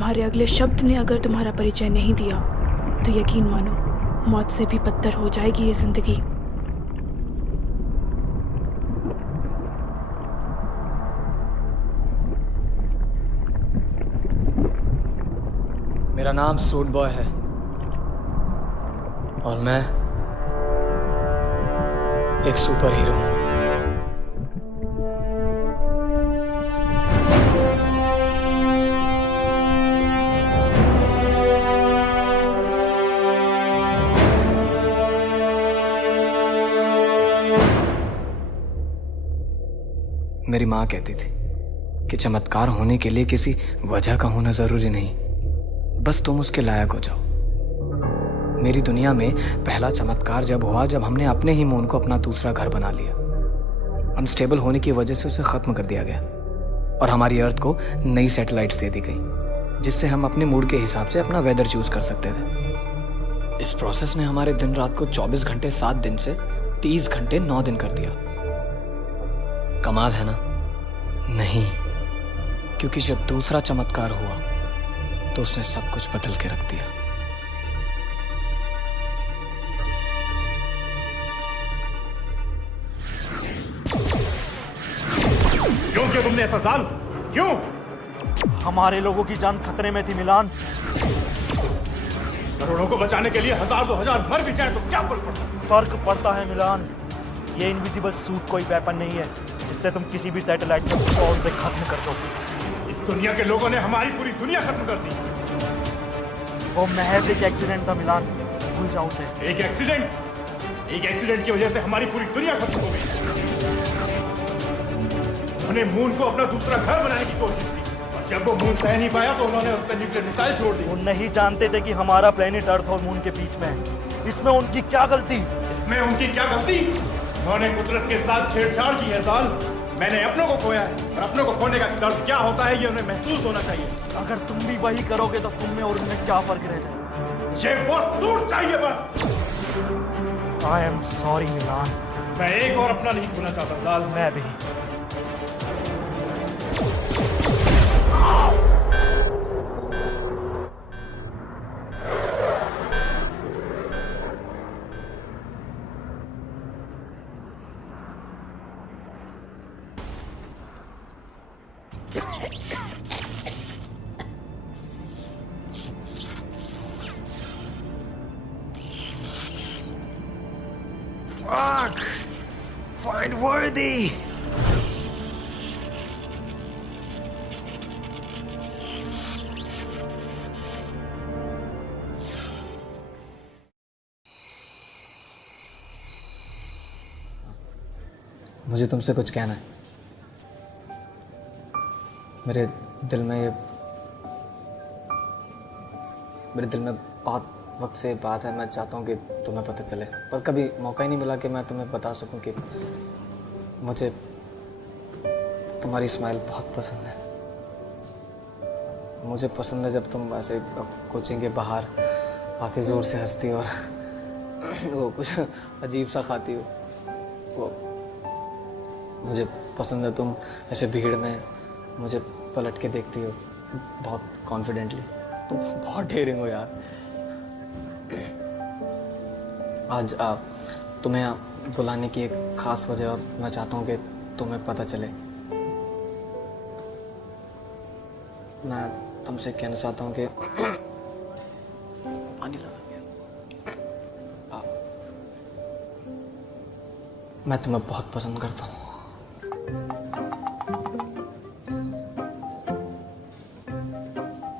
तुम्हारे अगले शब्द ने अगर तुम्हारा परिचय नहीं दिया तो यकीन मानो मौत से भी बदतर हो जाएगी ये जिंदगी। मेरा नाम सूट बॉय है और मैं एक सुपर हीरो हूं। मेरी माँ कहती थी कि चमत्कार होने के लिए किसी वजह का होना जरूरी नहीं, बस तुम उसके लायक हो जाओ। मेरी दुनिया में पहला चमत्कार जब हुआ जब हमने अपने ही मून को अपना दूसरा घर बना लिया। अनस्टेबल होने की वजह से उसे खत्म कर दिया गया और हमारी अर्थ को नई सैटेलाइट्स दे दी गई जिससे हम अपने मूड के हिसाब से अपना वेदर चूज कर सकते थे। इस प्रोसेस ने हमारे दिन रात को 24 घंटे 7 दिन से 30 घंटे 9 दिन कर दिया। कमाल है ना? नहीं, क्योंकि जब दूसरा चमत्कार हुआ तो उसने सब कुछ बदल के रख दिया। क्यों किया तुमने ऐसा जाल? क्यों? हमारे लोगों की जान खतरे में थी मिलान। करोड़ों को बचाने के लिए 1000 2000 मर भी जाए तो क्या फर्क पड़ता है? फर्क पड़ता है मिलान। ये इनविजिबल सूट कोई वेपन नहीं है जिससे तुम किसी भी सैटेलाइट को फौरन से खत्म कर दो। इस दुनिया के लोगों ने हमारी पूरी दुनिया खत्म कर दी। वो महज एक एक्सीडेंट था मिलान, भूल जाओ उसे। एक एक्सीडेंट की वजह से हमारी पूरी दुनिया खत्म हो गई। उन्होंने मून को अपना दूसरा घर बनाने की कोशिश की और जब वो मून सह नहीं पाया तो उन्होंने उस पर न्यूक्लियर मिसाइल छोड़ दी। वो नहीं जानते थे कि हमारा प्लेनेट अर्थ और मून के बीच में है। इसमें उनकी क्या गलती? उन्होंने कुदरत के साथ छेड़छाड़ की है साल। मैंने अपनों को खोया है और अपनों को खोने का दर्द क्या होता है ये उन्हें महसूस होना चाहिए। अगर तुम भी वही करोगे तो तुम में और उनमें क्या फर्क रह जाएगा? मुझे वो सूट चाहिए बस। आई एम सॉरी मिलान। मैं एक और अपना नहीं खोना चाहता साल। मैं भी। Fuck! Find worthy! मुझे तुमसे कुछ कहना है। मेरे दिल में बहुत वक्त से बात है। मैं चाहता हूँ कि तुम्हें पता चले, पर कभी मौका ही नहीं मिला कि मैं तुम्हें बता सकूं कि मुझे तुम्हारी स्माइल बहुत पसंद है। मुझे पसंद है जब तुम ऐसे कोचिंग के बाहर आके ज़ोर से हंसती और वो कुछ अजीब सा खाती हो। वो मुझे पसंद है तुम ऐसे भीड़ में मुझे पलट के देखती हो बहुत कॉन्फिडेंटली। तुम बहुत डेयरिंग हो यार। आज तुम्हें बुलाने की एक ख़ास वजह और मैं चाहता हूँ कि तुम्हें पता चले। मैं तुमसे कहना चाहता हूँ कि पानी लगा गया। मैं तुम्हें बहुत पसंद करता हूँ।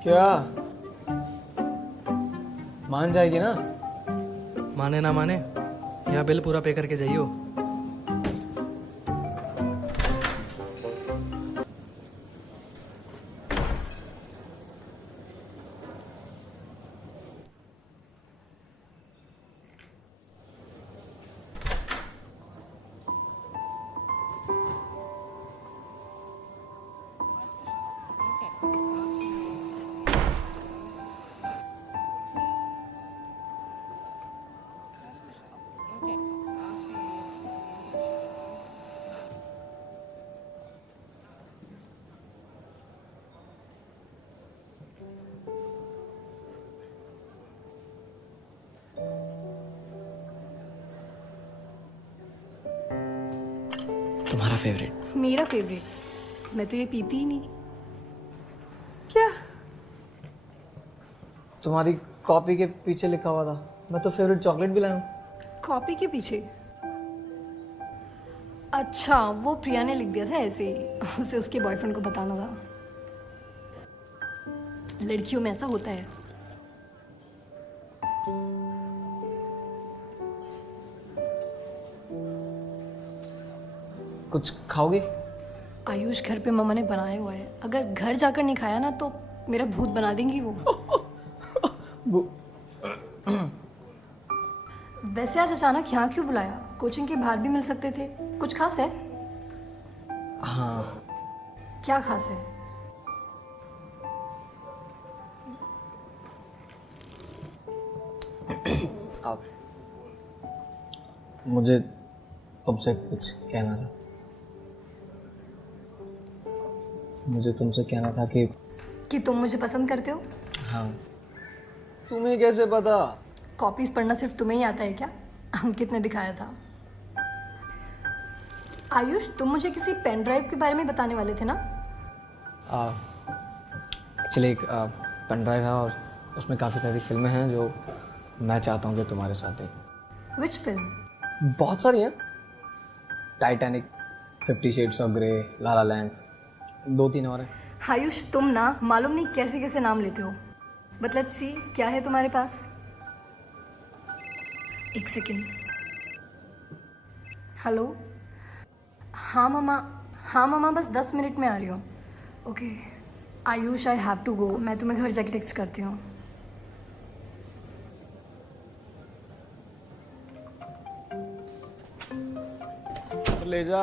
क्या मान जाएगी ना? माने ना माने, यहाँ बिल पूरा पे करके जाइयो। तुम्हारा फेवरेट। मेरा फेवरेट? मैं तो ये पीती ही नहीं। क्या? तुम्हारी कॉपी के पीछे लिखा हुआ था। मैं तो फेवरेट चॉकलेट भी लाया हूँ। कॉपी के पीछे? अच्छा, वो प्रिया ने लिख दिया था ऐसे ही, उसे उसके बॉयफ्रेंड को बताना था। लड़कियों में ऐसा होता है। कुछ खाओगे? आयुष, घर पे मम्मा ने बनाया हुआ है, अगर घर जाकर नहीं खाया ना तो मेरा भूत बना देंगी वो। वैसे आज अचानक यहाँ क्यों बुलाया? कोचिंग के बाहर भी मिल सकते थे। कुछ खास है? हाँ। क्या खास है? आप, मुझे तुमसे कुछ कहना था। मुझे तुमसे कहना था कि तुम मुझे पसंद करते हो? हाँ। तुम्हें कैसे पता? कॉपीज पढ़ना सिर्फ तुम्हें ही आता है क्या? अंकित ने दिखाया था। आयुष, तुम मुझे किसी पेन ड्राइव के बारे में बताने वाले थे ना? एक्चुअली एक पेन ड्राइव है और उसमें काफ़ी सारी फिल्में हैं जो मैं चाहता हूँ कि तुम्हारे साथ देखें। Which film? बहुत सारी हैं। Titanic, 50 Shades of Grey, La La Land, 2-3 और हैं। आयुष, तुम ना मालूम नहीं कैसे कैसे नाम लेते हो। बट लेट्स सी, क्या है तुम्हारे पास? एक सेकेंड। हेलो। हाँ मामा, बस 10 मिनट में आ रही हूँ। Okay Ayush, I have to go. मैं तुम्हें घर जाके टेक्स्ट करती हूँ। ले जा।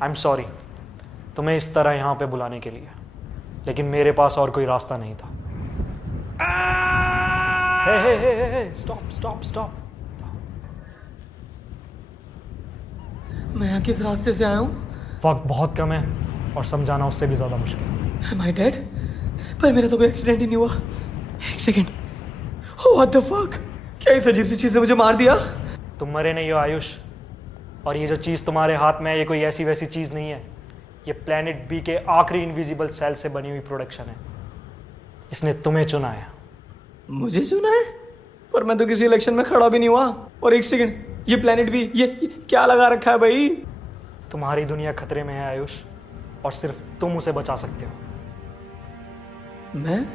आई एम सॉरी तुम्हें इस तरह यहाँ पे बुलाने के लिए, लेकिन मेरे पास और कोई रास्ता नहीं था। हे स्टॉप स्टॉप स्टॉप। मैं यहाँ किस रास्ते से आया हूँ? वक्त बहुत कम है और समझाना उससे भी ज़्यादा मुश्किल। Am I dead? पर मेरा तो कोई एक्सीडेंट ही नहीं हुआ। एक सेकेंड। What the fuck? क्या इस अजीब सी चीज़ ने मुझे मार दिया? तुम मरे नहीं हो आयुष, और ये जो चीज़ तुम्हारे हाथ में है ये कोई ऐसी वैसी चीज़ नहीं है। ये प्लेनेट बी के आखिरी इनविजिबल सेल से बनी हुई प्रोडक्शन है। इसने तुम्हें चुना है। मुझे चुना है? पर मैं तो किसी इलेक्शन में खड़ा भी नहीं हुआ। और एक सेकेंड, ये प्लेनेट बी, ये क्या लगा रखा है भाई? तुम्हारी दुनिया खतरे में है आयुष, और सिर्फ तुम उसे बचा सकते हो। मैं?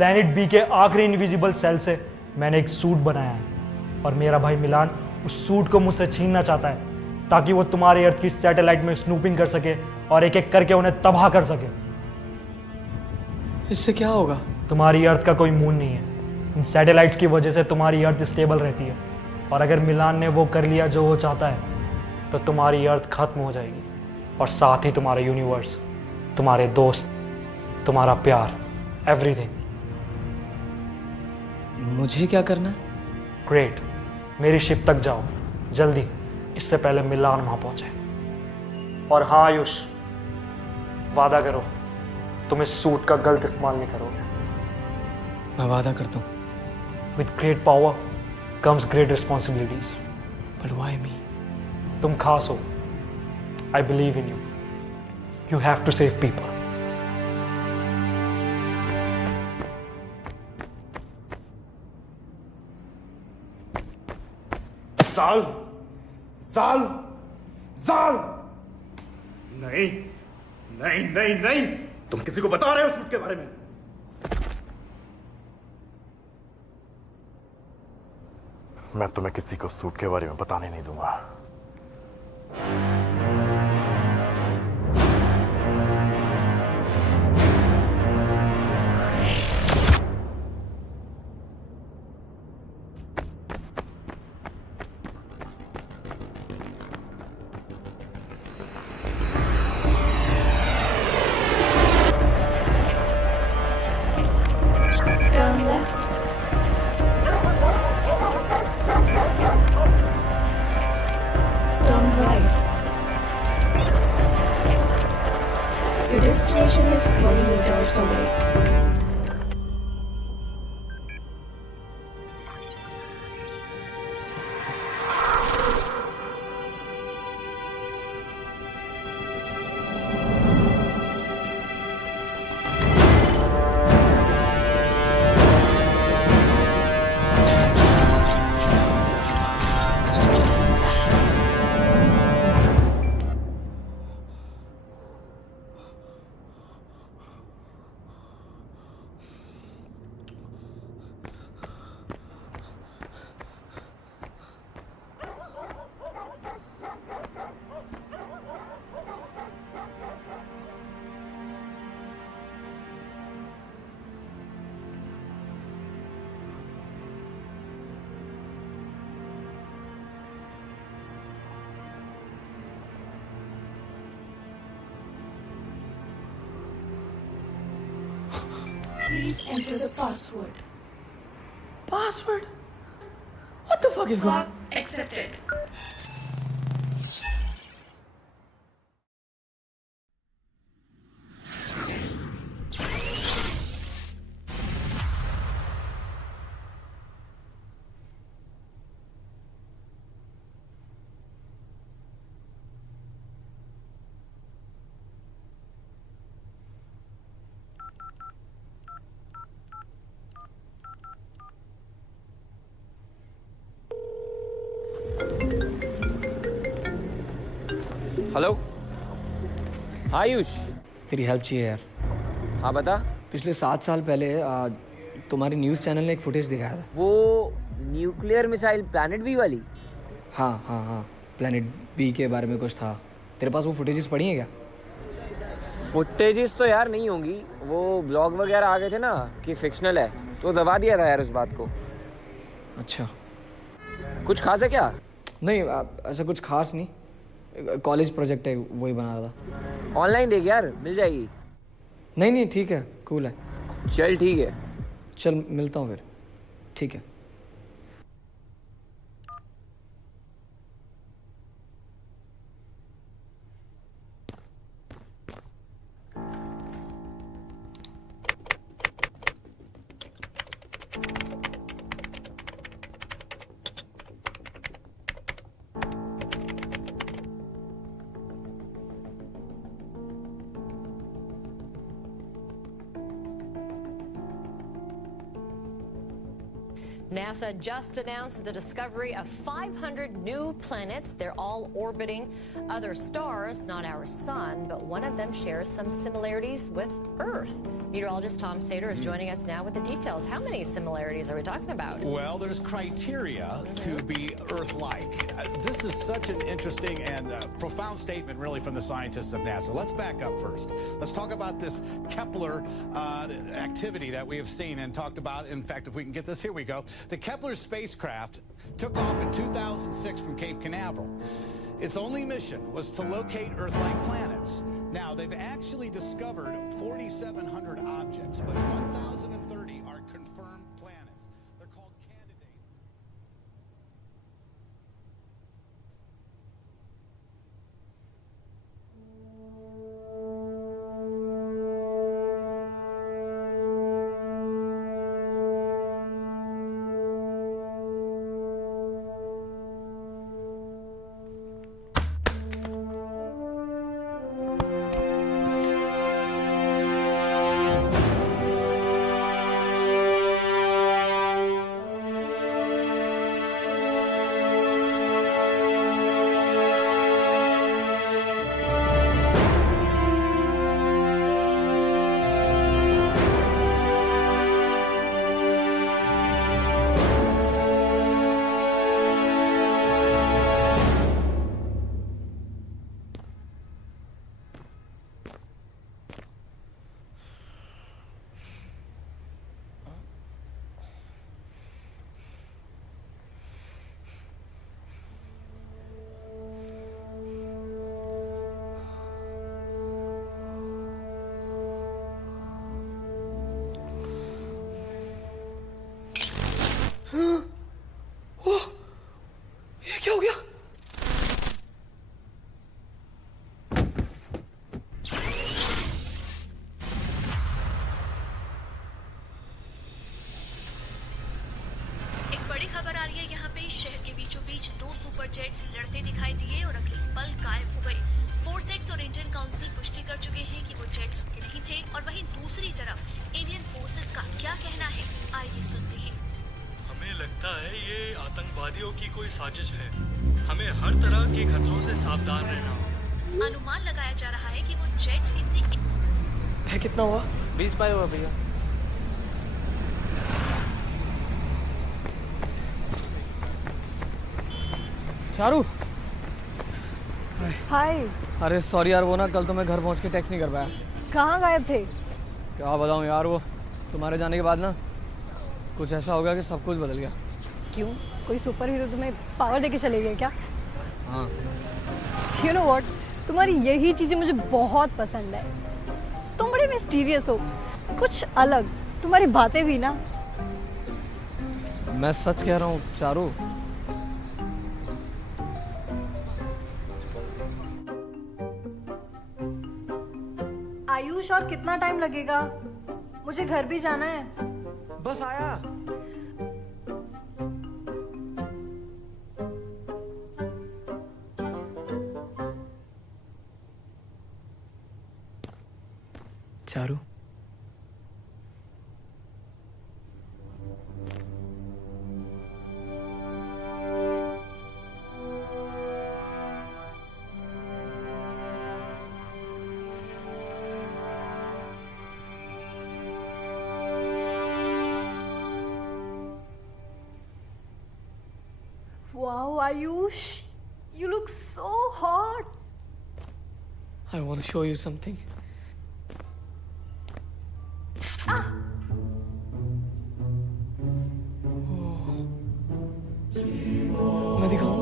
प्लैनेट बी के आखिरी इनविजिबल सेल से मैंने एक सूट बनाया है और मेरा भाई मिलान उस सूट को मुझसे छीनना चाहता है ताकि वो तुम्हारे अर्थ की सैटेलाइट में स्नूपिंग कर सके और एक एक करके उन्हें तबाह कर सके। इससे क्या होगा? तुम्हारी अर्थ का कोई मून नहीं है। इन सैटेलाइट्स की वजह से तुम्हारी अर्थ स्टेबल रहती है और अगर मिलान ने वो कर लिया जो वो चाहता है तो तुम्हारी अर्थ खत्म हो जाएगी और साथ ही तुम्हारा यूनिवर्स, तुम्हारे दोस्त, तुम्हारा प्यार, एवरीथिंग। मुझे क्या करना? ग्रेट, मेरी शिप तक जाओ जल्दी, इससे पहले मिलान वहां पहुंचे। और हाँ आयुष, वादा करो तुम इस सूट का गलत इस्तेमाल नहीं करोगे। मैं वादा करता हूँ। With great power comes great responsibilities. But why me? तुम खास हो। I believe in you. You have to save people. साल साल साल नहीं नहीं नहीं नहीं, तुम किसी को बता रहे हो सूट के बारे में? मैं तुम्हें किसी को सूट के बारे में बताने नहीं दूंगा। Turn left. Turn right. Your destination is 20 meters away. Please enter the password. Password? What the fuck is going on? Accepted. Hello Ayush. तेरी हेल्प चाहिए यार। हाँ बता। पिछले 7 साल पहले तुम्हारे न्यूज़ चैनल ने एक फुटेज दिखाया था। वो न्यूक्लियर मिसाइल प्लैनेट बी वाली? हाँ हाँ हाँ, प्लैनेट बी के बारे में कुछ था। तेरे पास वो फुटेजेस पड़ी हैं क्या? फुटेजेस तो यार नहीं होंगी, वो ब्लॉग वगैरह आ गए थे ना कि फिक्शनल है, तो दबा दिया था यार उस बात को। अच्छा, कुछ खास है क्या? नहीं ऐसा कुछ खास नहीं, कॉलेज प्रोजेक्ट है वही बना रहा था। ऑनलाइन देख यार, मिल जाएगी। नहीं नहीं ठीक है, कूल है। चल ठीक है। चल मिलता हूँ फिर। ठीक है। NASA just announced the discovery of 500 new planets. They're all orbiting other stars, not our sun, but one of them shares some similarities with Earth. Meteorologist Tom Sater is joining us now with the details. How many similarities are we talking about? Well, there's criteria to be Earth-like. This is such an interesting and profound statement, really, from the scientists of NASA. Let's back up first. Let's talk about this Kepler activity that we have seen and talked about. In fact, if we can get this, here we go. The Kepler spacecraft took off in 2006 from Cape Canaveral. Its only mission was to locate Earth-like planets. Now, they've actually discovered 4,700 objects, but 1,030 are confirmed planets. They're called candidates. ये क्या हो गया? एक बड़ी खबर आ रही है यहाँ पे। शहर के बीचों बीच 2 सुपर जेट्स लड़ते दिखाई दिए और अगले पल गायब हो गए। फोर्सेक्स और इंडियन काउंसिल पुष्टि कर चुके हैं कि वो जेट्स उनके नहीं थे। और वहीं दूसरी तरफ इंडियन फोर्सेस का क्या कहना है, आइए सुनते हैं। हमें लगता है ये आतंकवादियों की कोई साजिश है। हमें हर तरह के खतरों से सावधान रहना होगा। अनुमान लगाया जा रहा है कि वो जेट्स किसी है कितना हुआ? 20 पाए हुआ भैया। चारू, हाय। अरे सॉरी यार, वो ना कल तो मैं घर पहुंच के टैक्स नहीं कर पाया। कहाँ गायब थे? क्या बताऊं यार, वो तुम्हारे जाने के बाद ना कुछ ऐसा हो गया कि सब कुछ बदल गया। क्यों? कोई सुपर हीरो तुम्हें पावर देके चले गए क्या? हाँ। यू नो व्हाट, तुम्हारी यही चीज़ें मुझे बहुत पसंद है। तुम बड़े मिस्टीरियस हो, कुछ अलग। तुम्हारी बातें भी ना। मैं सच कह रहा हूँ चारू। आयुष, और कितना टाइम लगेगा? मुझे घर भी जाना है। बस आया। Charu, Wow, Ayush, you look so hot. I want to show you something. मैं दिखाऊं?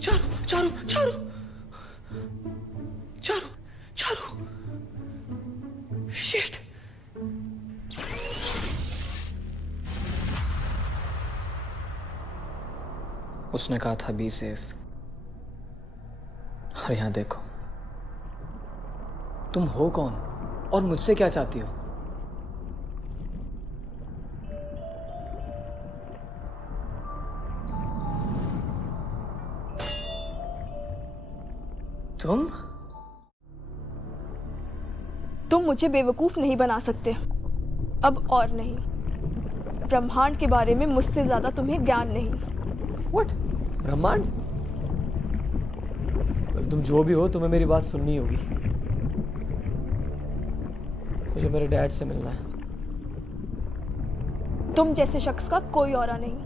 चारू, चारू, चारू, चारू, चारू, शिट। उसने कहा था बी सेफ। और यहाँ देखो, तुम हो कौन और मुझसे क्या चाहती हो? तुम तुम मुझे बेवकूफ़ नहीं बना सकते, अब और नहीं। ब्रह्मांड के बारे में मुझसे ज़्यादा तुम्हें ज्ञान नहीं। व्हाट? ब्रह्मांड? तुम जो भी हो, तुम्हें मेरी बात सुननी होगी। मुझे मेरे डैड से मिलना है। तुम जैसे शख्स का कोई औरा नहीं।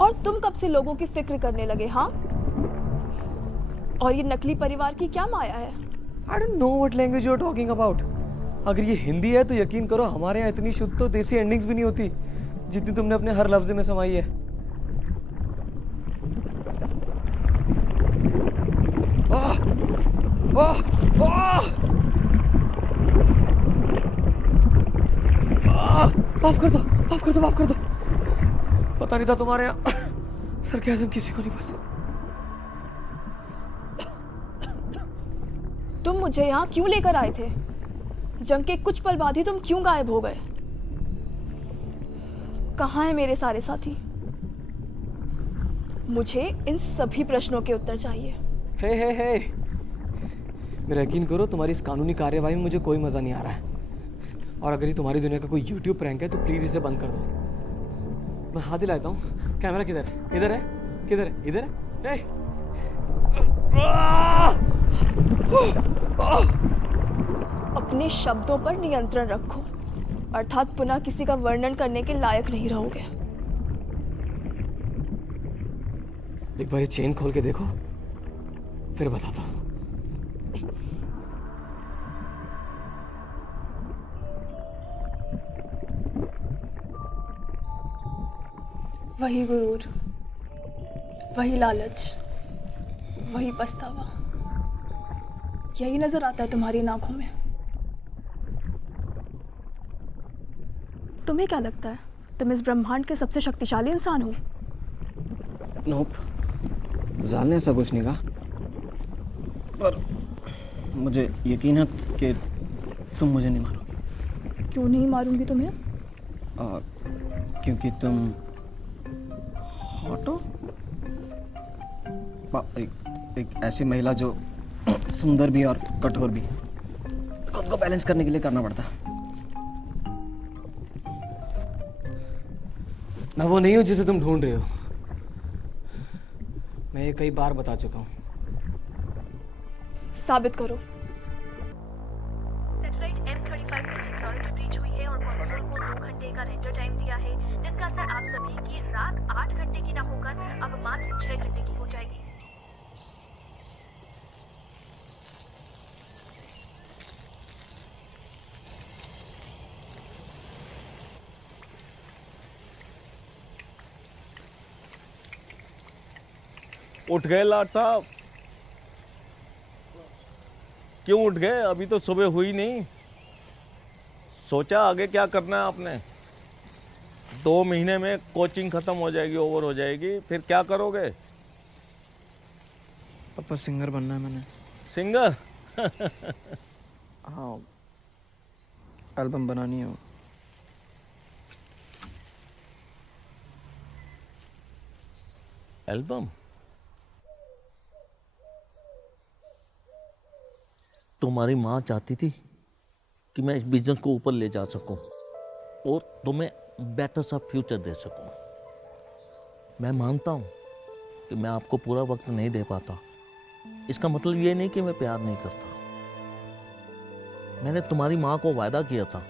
और तुम कब से लोगों की फिक्र करने लगे? हाँ, और ये नकली परिवार की क्या माया है? I don't know what language you are talking about. अगर ये हिंदी है तो यकीन करो हमारे यहाँ इतनी शुद्ध तो देसी एंडिंग्स भी नहीं होती जितनी तुमने अपने हर लफ्ज में समाई है। माफ कर दो, माफ कर दो, माफ कर दो। पता नहीं था तुम्हारे यहाँ सरकाज़म किसी को नहीं पसंद। तुम मुझे यहाँ क्यों लेकर आए थे? जंग के कुछ पल बाद ही तुम क्यों गायब हो गए? कहाँ हैं मेरे सारे साथी? मुझे इन सभी प्रश्नों के उत्तर चाहिए। हे मेरा यकीन करो, तुम्हारी इस कानूनी कार्यवाही में मुझे कोई मजा नहीं आ रहा है। और अगर ये तुम्हारी दुनिया का कोई YouTube प्रैंक है तो प्लीज इसे बंद कर दो। मैं हाथ दिलाता हूँ। कैमरा किधर है? इधर है? किधर है? इधर है? अपने शब्दों पर नियंत्रण रखो, अर्थात पुनः किसी का वर्णन करने के लायक नहीं रहोगे। एक बार ये चेन खोल के देखो, फिर बताता हूँ। वही गुरूर, वही लालच, वही पछतावा, यही नजर आता है तुम्हारी आंखों में। तुम्हें क्या लगता है तुम इस ब्रह्मांड के सबसे शक्तिशाली इंसान हो? नोप, जाल ने ऐसा कुछ नहीं कहा, पर मुझे यकीन है कि तुम मुझे नहीं मारोगी। क्यों नहीं मारूंगी तुम्हें? क्योंकि तुम हॉट हो। एक ऐसी महिला जो सुंदर भी और कठोर भी, खुद को बैलेंस करने के लिए करना पड़ता है। मैं वो नहीं हूं जिसे तुम ढूंढ रहे हो। मैं ये कई बार बता चुका हूं। साबित करो। सैटेलाइट M35 में सिक्योरिटी ब्रीच हुई है और कंसोल को 2 घंटे का रेंडर टाइम दिया है, जिसका असर आप सभी की रात 8 घंटे की ना होकर अब मात्र 6 घंटे की हो जाएगी। उठ गए लाट साहब? क्यों उठ गए? अभी तो सुबह हुई नहीं। सोचा आगे क्या करना है आपने? 2 महीने में कोचिंग खत्म हो जाएगी, ओवर हो जाएगी, फिर क्या करोगे? पापा सिंगर बनना है मैंने। सिंगर? हाँ, एल्बम बनानी है। एल्बम? तुम्हारी माँ चाहती थी कि मैं इस बिजनेस को ऊपर ले जा सकूं और तुम्हें बेटर सा फ्यूचर दे सकूं। मैं मानता हूं कि मैं आपको पूरा वक्त नहीं दे पाता। इसका मतलब ये नहीं कि मैं प्यार नहीं करता। मैंने तुम्हारी माँ को वायदा किया था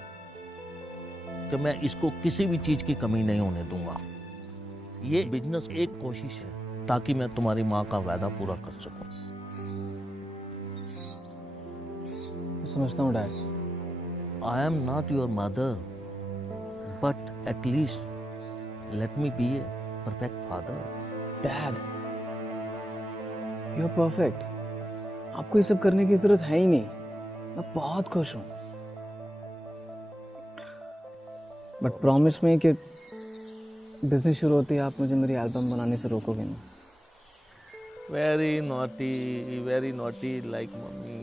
कि मैं इसको किसी भी चीज़ की कमी नहीं होने दूंगा। ये बिजनेस एक कोशिश है ताकि मैं तुम्हारी माँ का वायदा पूरा कर सकूं। समझता हूँ dad. I am not your mother, but at least let me be a perfect father. Dad, you are perfect. आपको ये सब करने की जरूरत है ही नहीं। मैं बहुत खुश हूँ। बट प्रॉमिस में कि बिजनेस शुरू होती है आप मुझे मेरी एल्बम बनाने से रोकोगे नहीं। Very naughty like mummy.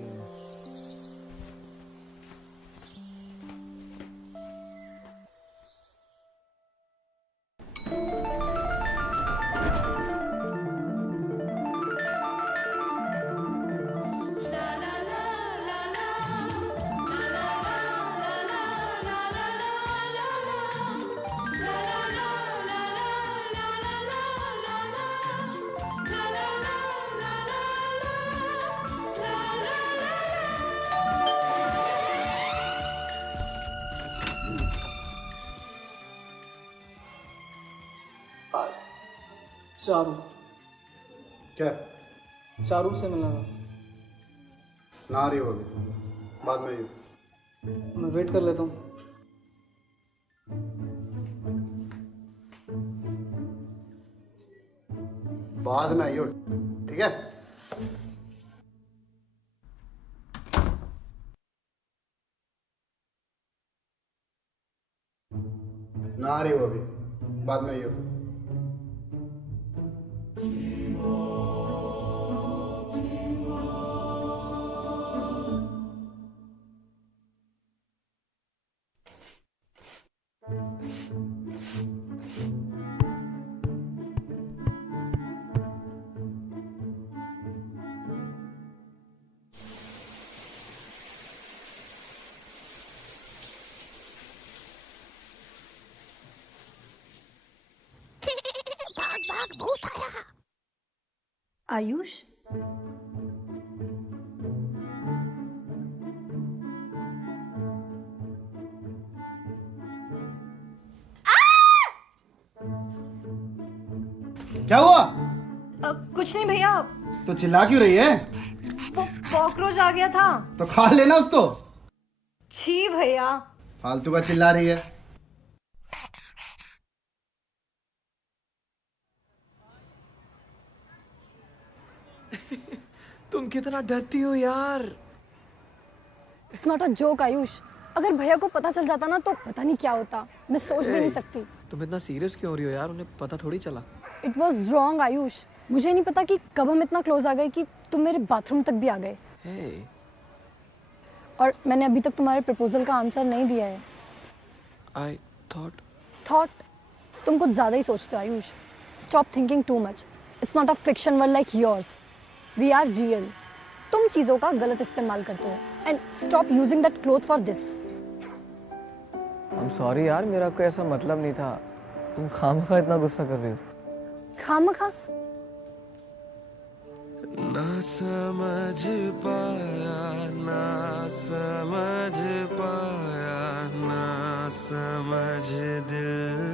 Charu. क्या? चारू से मिलना था। ना रही हो अभी, बाद में आइयो। मैं वेट कर लेता हूँ। बाद में आइयो, ठीक है? ना रही हो अभी, बाद में आइयो। भूत आया। आयुष, क्या हुआ? कुछ नहीं भैया, तो चिल्ला क्यों रही है? वो कॉकरोच आ गया था। तो खा लेना उसको। छी भैया। फालतू का चिल्ला रही है। तुम कितना डरती हो यार। It's not a joke Ayush, अगर भैया को पता चल जाता ना तो पता नहीं क्या होता। मैं सोच भी नहीं सकती। तुम इतना सीरियस क्यों हो रही हो यार? उन्हें पता थोड़ी चला। इट वॉज रॉन्ग आयुष, मुझे नहीं पता कि कब हम इतना क्लोज आ गए कि तुम मेरे बाथरूम तक भी आ गए। hey. और मैंने अभी तक तुम्हारे प्रपोजल का आंसर नहीं दिया है। I thought तुम कुछ ज्यादा ही सोचते हो Ayush. Stop thinking too much. It's not a fiction world like yours, we are real. तुम चीजों का गलत इस्तेमाल करते हो and stop using that cloth for this. I'm sorry यार, मेरा कोई ऐसा मतलब नहीं था। तुम खामखा इतना गुस्सा कर रही हो। खामखा? ना समझ पाया, ना समझ पाया, ना समझ दिल,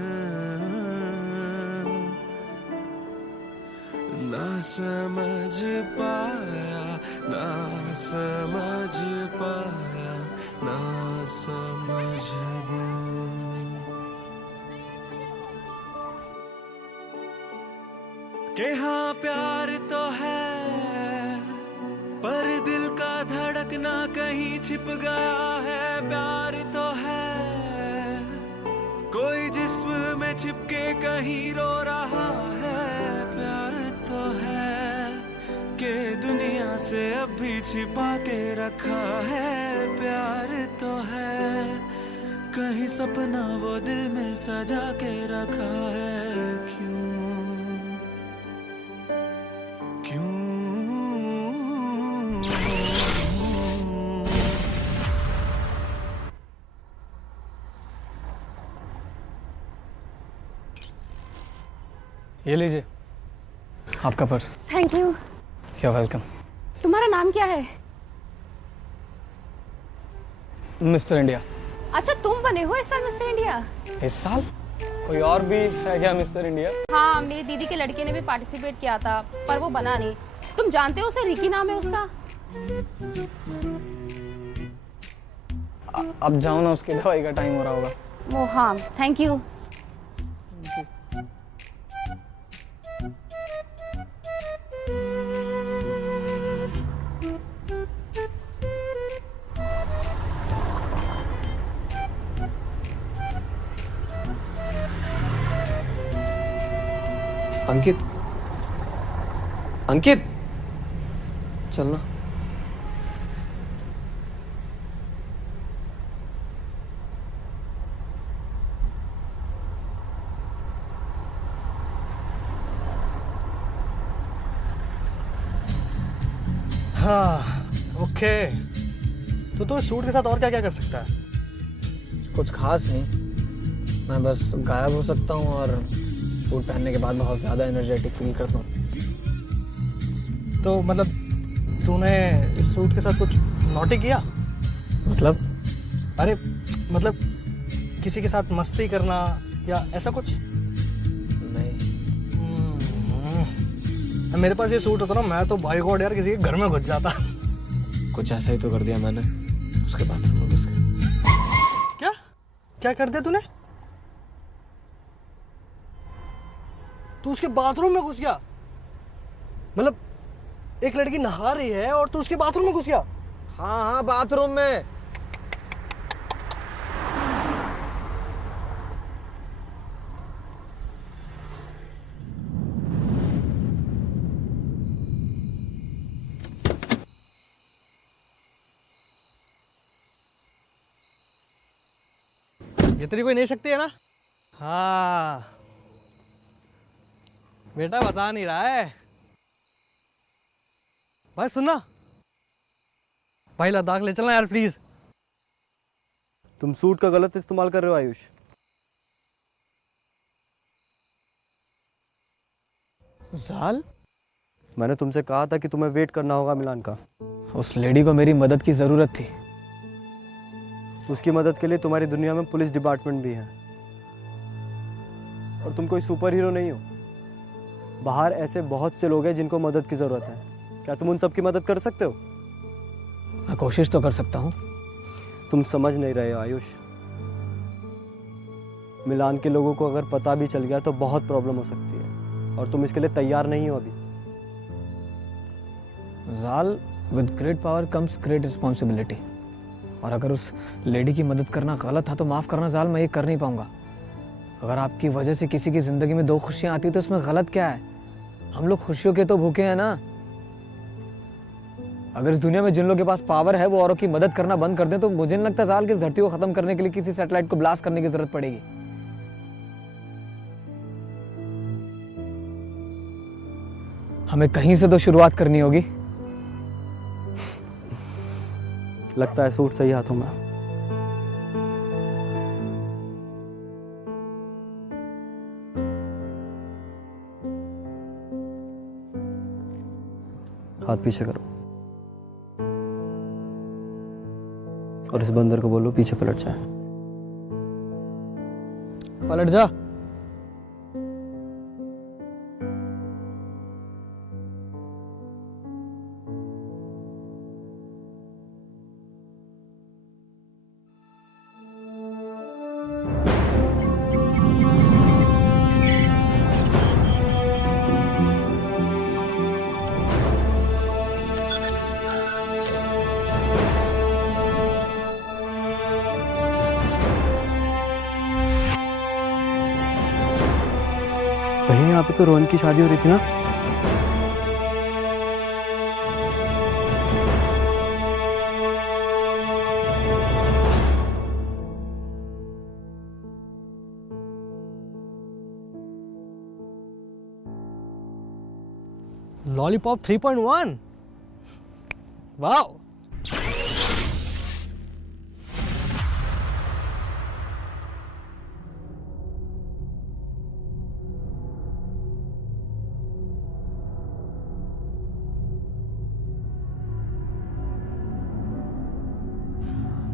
ना समझ पाया, ना समझ पाया, ना समझ दिल। कि हाँ प्यार तो है, पर दिल का धड़कना कहीं छिप गया है। प्यार तो है, कोई जिस्म में छिपके कहीं रो रहा है। प्यार तो है, कि दुनिया से अब भी छिपा के रखा है। प्यार तो है, कहीं सपना वो दिल में सजा के रखा है। क्यों ये लीजिए आपका purse. Thank you. You welcome. तुम्हारा नाम क्या है? Mister India. अच्छा, तुम बने हो इस साल मिस्टर इंडिया? इस साल? कोई और भी है क्या मिस्टर इंडिया? हाँ, मेरी दीदी के लड़के ने भी पार्टिसिपेट किया था पर वो बना नहीं। तुम जानते हो उसे? रिकी नाम है उसका। अब जाओ ना, उसकी दवाई का टाइम हो रहा होगा। वो हाँ, थैंक यू। अंकित, अंकित चलना। हाँ ओके, तो सूट के साथ और क्या क्या कर सकता है? कुछ खास नहीं, मैं बस गायब हो सकता हूँ और सूट पहनने के बाद बहुत ज़्यादा एनर्जेटिक फील करता हूँ। तो मतलब तूने इस सूट के साथ कुछ नॉटी किया? मतलब? अरे मतलब किसी के साथ मस्ती करना या ऐसा कुछ? नहीं। मेरे पास ये सूट होता ना, मैं तो भाई गॉड यार किसी के घर में घुस जाता। कुछ ऐसा ही तो कर दिया मैंने, उसके बाथरूम में घुस गया। क्या क्या कर दिया तूने? तू उसके बाथरूम में घुस गया? मतलब एक लड़की नहा रही है और तू उसके बाथरूम में घुस गया? हाँ हाँ, बाथरूम में। ये तेरी कोई नहीं सकती है ना? हाँ बेटा, बता नहीं रहा है भाई। सुनना भाई, लद्दाख ले चलना यार प्लीज। तुम सूट का गलत इस्तेमाल कर रहे हो आयुष। जाल, मैंने तुमसे कहा था कि तुम्हें वेट करना होगा मिलान का। उस लेडी को मेरी मदद की जरूरत थी। उसकी मदद के लिए तुम्हारी दुनिया में पुलिस डिपार्टमेंट भी है, और तुम कोई सुपर हीरो नहीं हो। बाहर ऐसे बहुत से लोग हैं जिनको मदद की ज़रूरत है। क्या तुम उन सब की मदद कर सकते हो? मैं कोशिश तो कर सकता हूँ। तुम समझ नहीं रहे हो आयुष। मिलान के लोगों को अगर पता भी चल गया तो बहुत प्रॉब्लम हो सकती है, और तुम इसके लिए तैयार नहीं हो अभी। जाल, with great power comes great responsibility. और अगर उस लेडी की मदद करना गलत था तो माफ़ करना जाल, मैं ये कर नहीं पाऊंगा। अगर आपकी वजह से किसी की ज़िंदगी में दो खुशियाँ आती तो इसमें गलत क्या है? हम लोग खुशियों के तो भूखे हैं ना। अगर इस दुनिया में जिन लोगों के पास पावर है वो औरों की मदद करना बंद कर दें तो मुझे नहीं लगता जाल कि इस धरती को ख़त्म करने के लिए किसी सैटेलाइट को ब्लास्ट करने की ज़रूरत पड़ेगी। हमें कहीं से तो शुरुआत करनी होगी। लगता है सूट सही हाथों में। हाथ पीछे करो और इस बंदर को बोलो पीछे पलट जाए। पलट जा। भैया यहाँ पे तो रोहन की शादी हो रही थी ना? लॉलीपॉप 3.1। वाओ।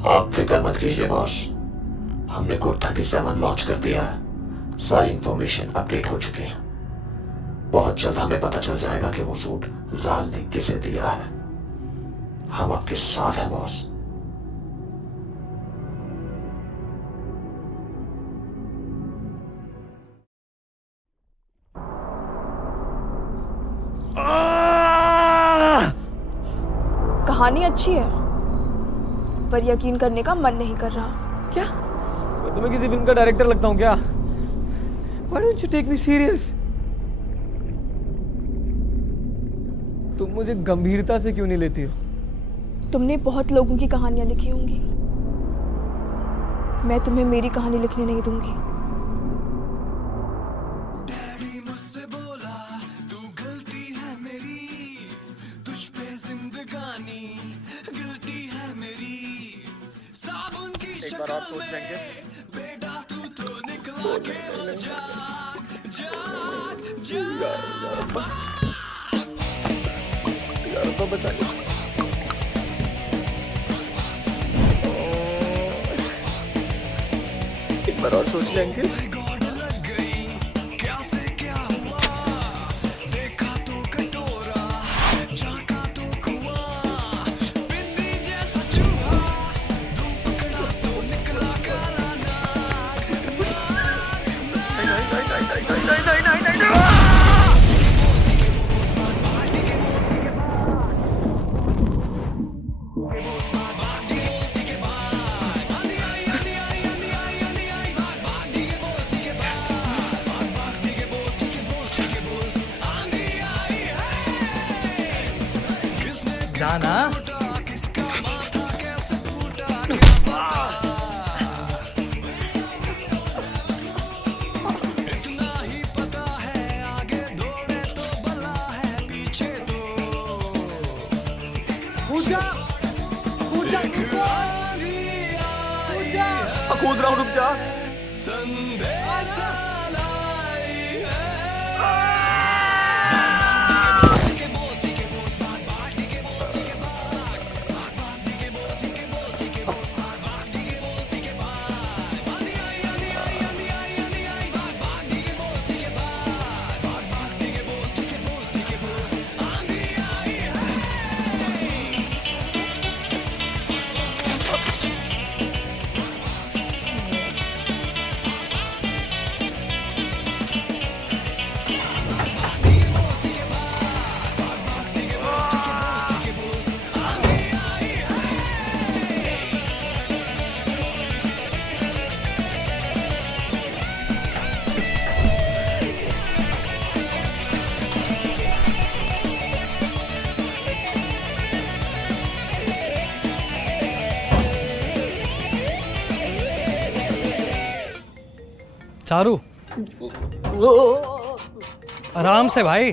आप फिक्र मत कीजिए बॉस, हमने कोड 37 लॉन्च कर दिया है। सारी इंफॉर्मेशन अपडेट हो चुकी है। बहुत जल्द हमें पता चल जाएगा कि वो सूट जाल ने किसे दिया है। हम आपके साथ हैं बॉस। कहानी अच्छी है पर यकीन करने का मन नहीं कर रहा। क्या मैं तुम्हें किसी फिल्म का डायरेक्टर लगता हूँ क्या? Why don't you take me serious? तुम मुझे गंभीरता से क्यों नहीं लेती हो? तुमने बहुत लोगों की कहानियां लिखी होंगी, मैं तुम्हें मेरी कहानी लिखने नहीं दूंगी। एक बार आप सोच लेंगे। यार तो बचा लो। एक बार और सोच लेंगे। जाना। कूद रहा हूँ, रुक जा। चारू, आराम से भाई।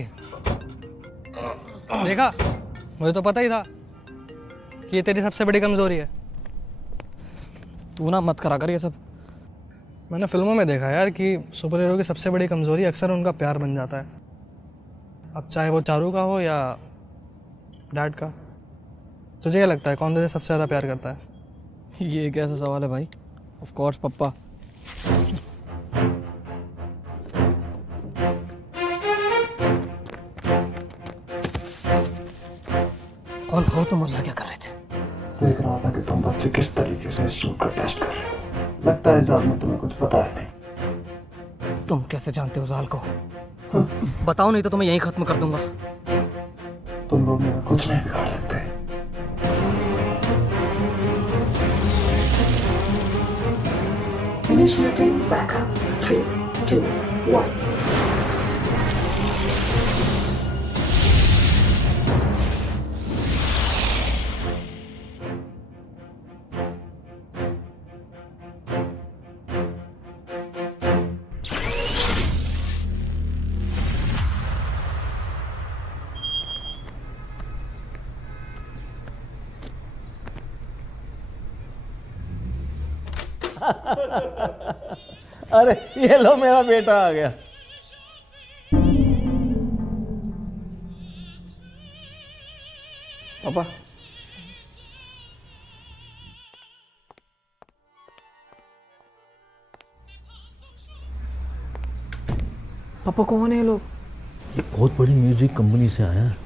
देखा, मुझे तो पता ही था कि ये तेरी सबसे बड़ी कमजोरी है। तू ना मत करा कर ये सब। मैंने फिल्मों में देखा यार कि सुपर हीरो की सबसे बड़ी कमजोरी अक्सर उनका प्यार बन जाता है। अब चाहे वो चारू का हो या डैड का। तुझे क्या लगता है कौन तुझे सबसे ज़्यादा प्यार करता है? ये कैसा सवाल है भाई? ऑफ कोर्स पप्पा। कौन था वो? तुम मुझे क्या कर रहे थे? देख रहा था कि तुम बच्चे किस तरीके से इस सूट का टेस्ट कर रहे हो। लगता है जाल में तुम्हें कुछ पता है नहीं। तुम कैसे जानते हो जाल को? बताओ नहीं तो तुम्हें यहीं खत्म कर दूंगा। तुम लोग मेरा कुछ नहीं बिगाड़ सकते। Initiating backup. 3, 2, 1. अरे ये लो, मेरा बेटा आ गया। पापा, पापा कौन है ये लोग? ये बहुत बड़ी म्यूजिक कंपनी से आया है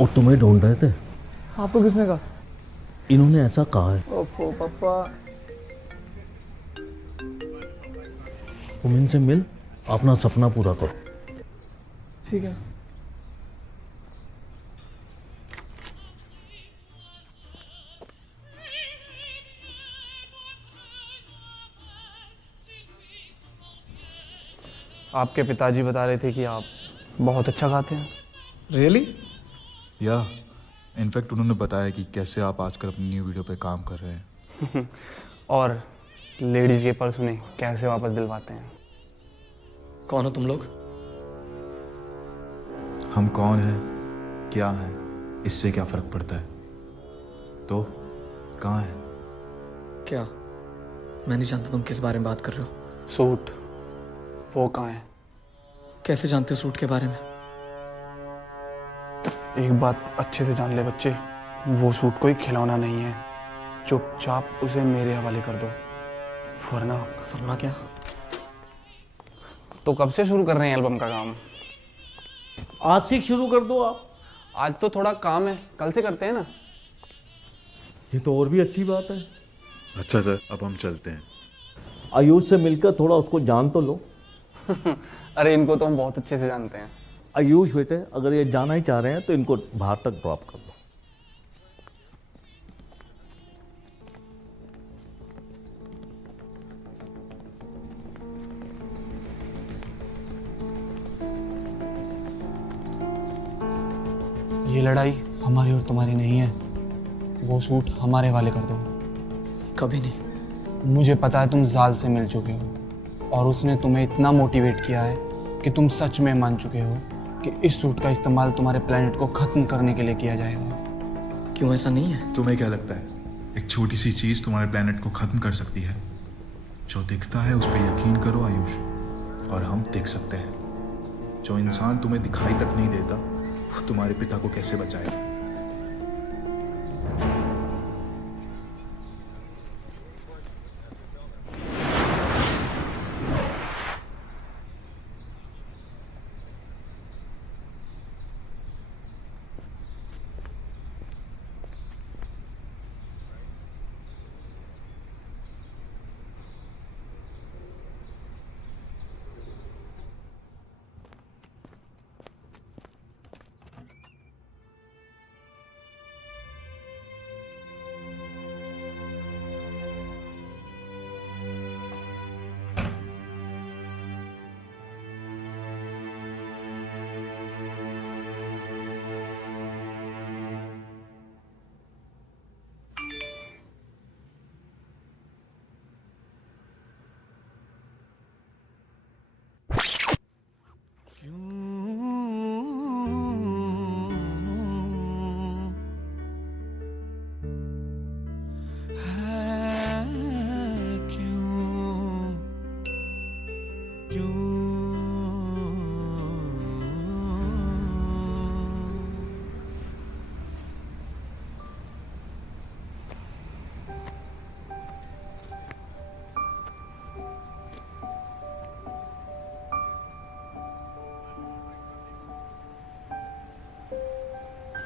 और तुम्हें ढूंढ रहे थे। आपको किसने कहा? इन्होंने ऐसा कहा है। ओफो पापा। तुम इनसे मिल, अपना सपना पूरा करो। ठीक है। आपके पिताजी बता रहे थे कि आप बहुत अच्छा गाते हैं। रियली? या इनफैक्ट उन्होंने बताया कि कैसे आप आजकल अपनी न्यू वीडियो पे काम कर रहे हैं। और लेडीज के पर्स उन्हें कैसे वापस दिलवाते हैं। कौन हो तुम लोग? हम कौन हैं, क्या हैं, इससे क्या फर्क पड़ता है? तो कहाँ है? क्या? मैं नहीं जानता तुम किस बारे में बात कर रहे हो। सूट वो कहाँ है? कैसे जानते हो सूट के बारे में? एक बात अच्छे से जान ले बच्चे, वो सूट कोई खिलौना नहीं है। चुपचाप उसे मेरे हवाले कर दो, वरना क्या? तो कब से शुरू कर रहे हैं एल्बम का काम? आज से शुरू कर दो आप। आज तो थोड़ा काम है, कल से करते हैं ना। ये तो और भी अच्छी बात है। अच्छा सर, अब हम चलते हैं। आयुष से मिलकर थोड़ा उसको जान तो लो। अरे इनको तो हम बहुत अच्छे से जानते हैं। आयुष बेटे, अगर ये जाना ही चाह रहे हैं तो इनको बाहर तक ड्रॉप कर दो। ये लड़ाई हमारी और तुम्हारी नहीं है, वो सूट हमारे वाले कर दो। कभी नहीं। मुझे पता है तुम जाल से मिल चुके हो और उसने तुम्हें इतना मोटिवेट किया है कि तुम सच में मान चुके हो कि इस सूट का इस्तेमाल तुम्हारे प्लेनेट को खत्म करने के लिए किया जाएगा। क्यों ऐसा नहीं है? तुम्हें क्या लगता है एक छोटी सी चीज तुम्हारे प्लेनेट को खत्म कर सकती है? जो दिखता है उस पर यकीन करो आयुष, और हम देख सकते हैं। जो इंसान तुम्हें दिखाई तक नहीं देता वो तुम्हारे पिता को कैसे बचाएगा?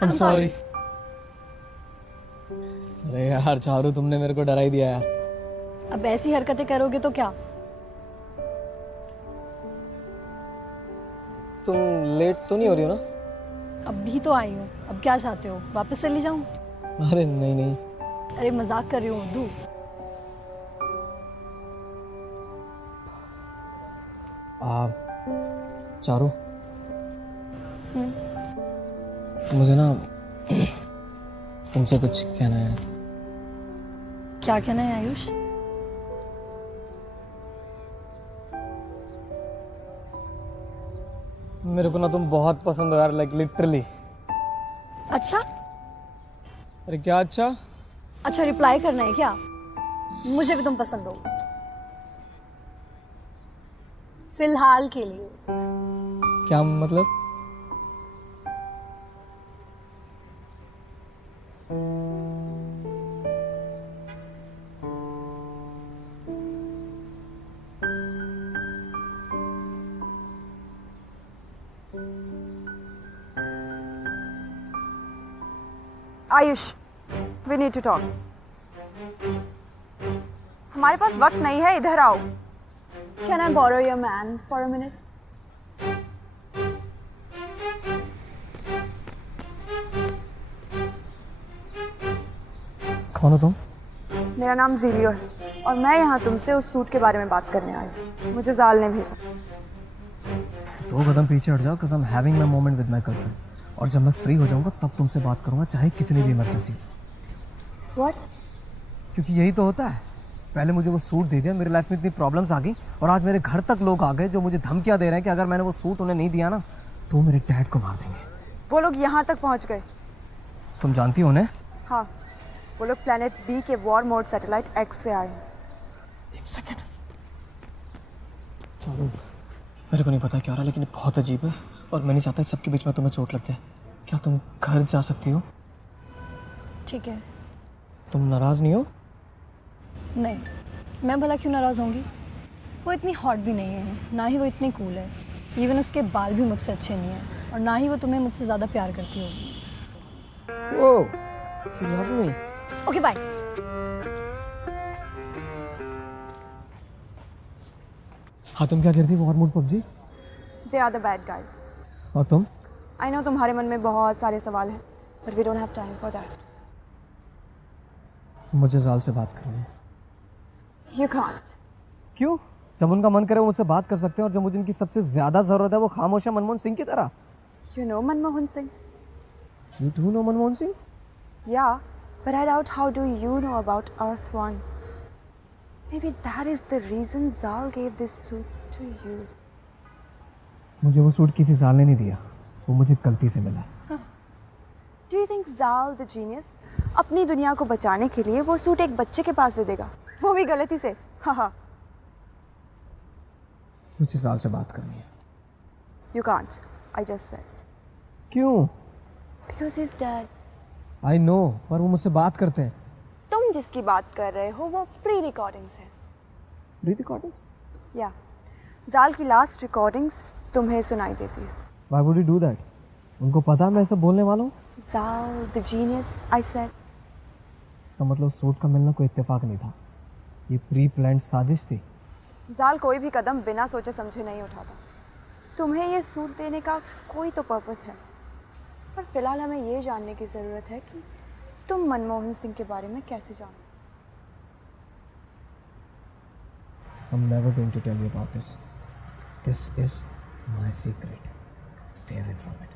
I'm sorry. अरे यार चारू, तुमने मेरे को डरा ही दिया यार। अब ऐसी हरकतें करोगे तो क्या? तुम लेट तो नहीं हो रही हो ना? अभी तो आई हूँ, अब क्या चाहते हो, वापस चली जाऊँ? अरे नहीं नहीं। अरे मजाक कर रही हूँ उर्दू। चारू, मुझे ना तुमसे कुछ कहना है। क्या कहना है आयुष? मेरे को ना तुम बहुत पसंद हो यार, लाइक लिटरली। अच्छा? अरे क्या अच्छा? अच्छा रिप्लाई करना है क्या? मुझे भी तुम पसंद हो, फिलहाल के लिए। क्या मतलब? Ayush, we need to talk. हमारे पास वक्त नहीं है, इधर आओ। Can I borrow your man for a minute? कौन हो तुम? मेरा नाम जीलियो है और मैं यहाँ तुमसे उस सूट के बारे में बात करने आई हूँ। मुझे जाल ने भेजा। तो 2 कदम पीछे हट जाओ, cause I'm having my moment with my girlfriend. और जब मैं फ्री हो जाऊंगा तब तुमसे बात करूंगा, चाहे कितनी भी इमरजेंसी। What? क्योंकि यही तो होता है। पहले मुझे वो सूट दे दिया, मेरी लाइफ में इतनी प्रॉब्लम्स आ गई, और आज मेरे घर तक लोग आ गए जो मुझे धमकियां दे रहे हैं कि अगर मैंने वो सूट उन्हें नहीं दिया ना तो मेरे डैड को मार देंगे। वो लोग यहाँ तक पहुँच गए। तुम जानती हो उन्हें? हाँ, वो लोग प्लेनेट बी के वॉर मोड सैटेलाइट एक्स से आए हैं। एक सेकंड। चलो, मेरे को नहीं पता क्या रहा, लेकिन बहुत अजीब है और मैं नहीं चाहता सबके बीच में तुम्हें चोट लग जाए। क्या तुम घर जा सकती हो? ठीक है। तुम नाराज नहीं हो? नहीं, मैं भला क्यों नाराज होंगी? वो इतनी हॉट भी नहीं है, ना ही वो इतनी कूल है। इवन उसके बाल भी मुझसे अच्छे नहीं हैं, और ना ही वो तुम्हें मुझसे ज़्यादा प्यार करती होगी। Oh, you love me. Okay bye. हाँ, तुम क्या करती war mode PUBG? They are the bad guys. और तुम? I know तुम्हारे मन में बहुत सारे सवाल हैं, but we don't have time for that. मुझे जाल से बात करनी है। You can't. क्यों? जब उनका मन करे वो मुझसे बात कर सकते हैं, और जब मुझे उनकी सबसे ज्यादा जरूरत है वो खामोश है, मनमोहन सिंह की तरह। You know Manmohan Singh? You do know Manmohan Singh? Yeah, but I doubt how do you know about Earth One? Maybe that is the reason Zal gave this suit to you. मुझे वो सूट किसी साल ने नहीं दिया, वो मुझे गलती से मिला। Do you think Zal the genius अपनी दुनिया को बचाने के लिए वो सूट एक बच्चे के पास दे देगा, वो भी गलती से? हाँ। मुझे साल से बात करनी है। You can't. I just said. क्यों? Because he's dead. I know, पर वो मुझसे बात करते हैं। तुम जिसकी बात कर रहे हो वो प्री रिकॉर्डिंग्स है। Pre recordings? या जाल की लास्ट रिकॉर्डिंग्स तुम्हें सुनाई देती है। Why would you do that? उनको पता है मैं ऐसा बोलने वाला हूँ? Zal the genius, I said. इसका मतलब सूट का मिलना कोई इत्तेफाक नहीं था, ये प्री प्लान्ड साजिश थी। जाल कोई भी कदम बिना सोचे समझे नहीं उठाता। तुम्हें ये सूट देने का कोई तो पर्पस है, पर फिलहाल हमें ये जानने की ज़रूरत है कि तुम मनमोहन सिंह के बारे में कैसे जानो। I'm never going to tell you about this. This is my secret. Stay away from it.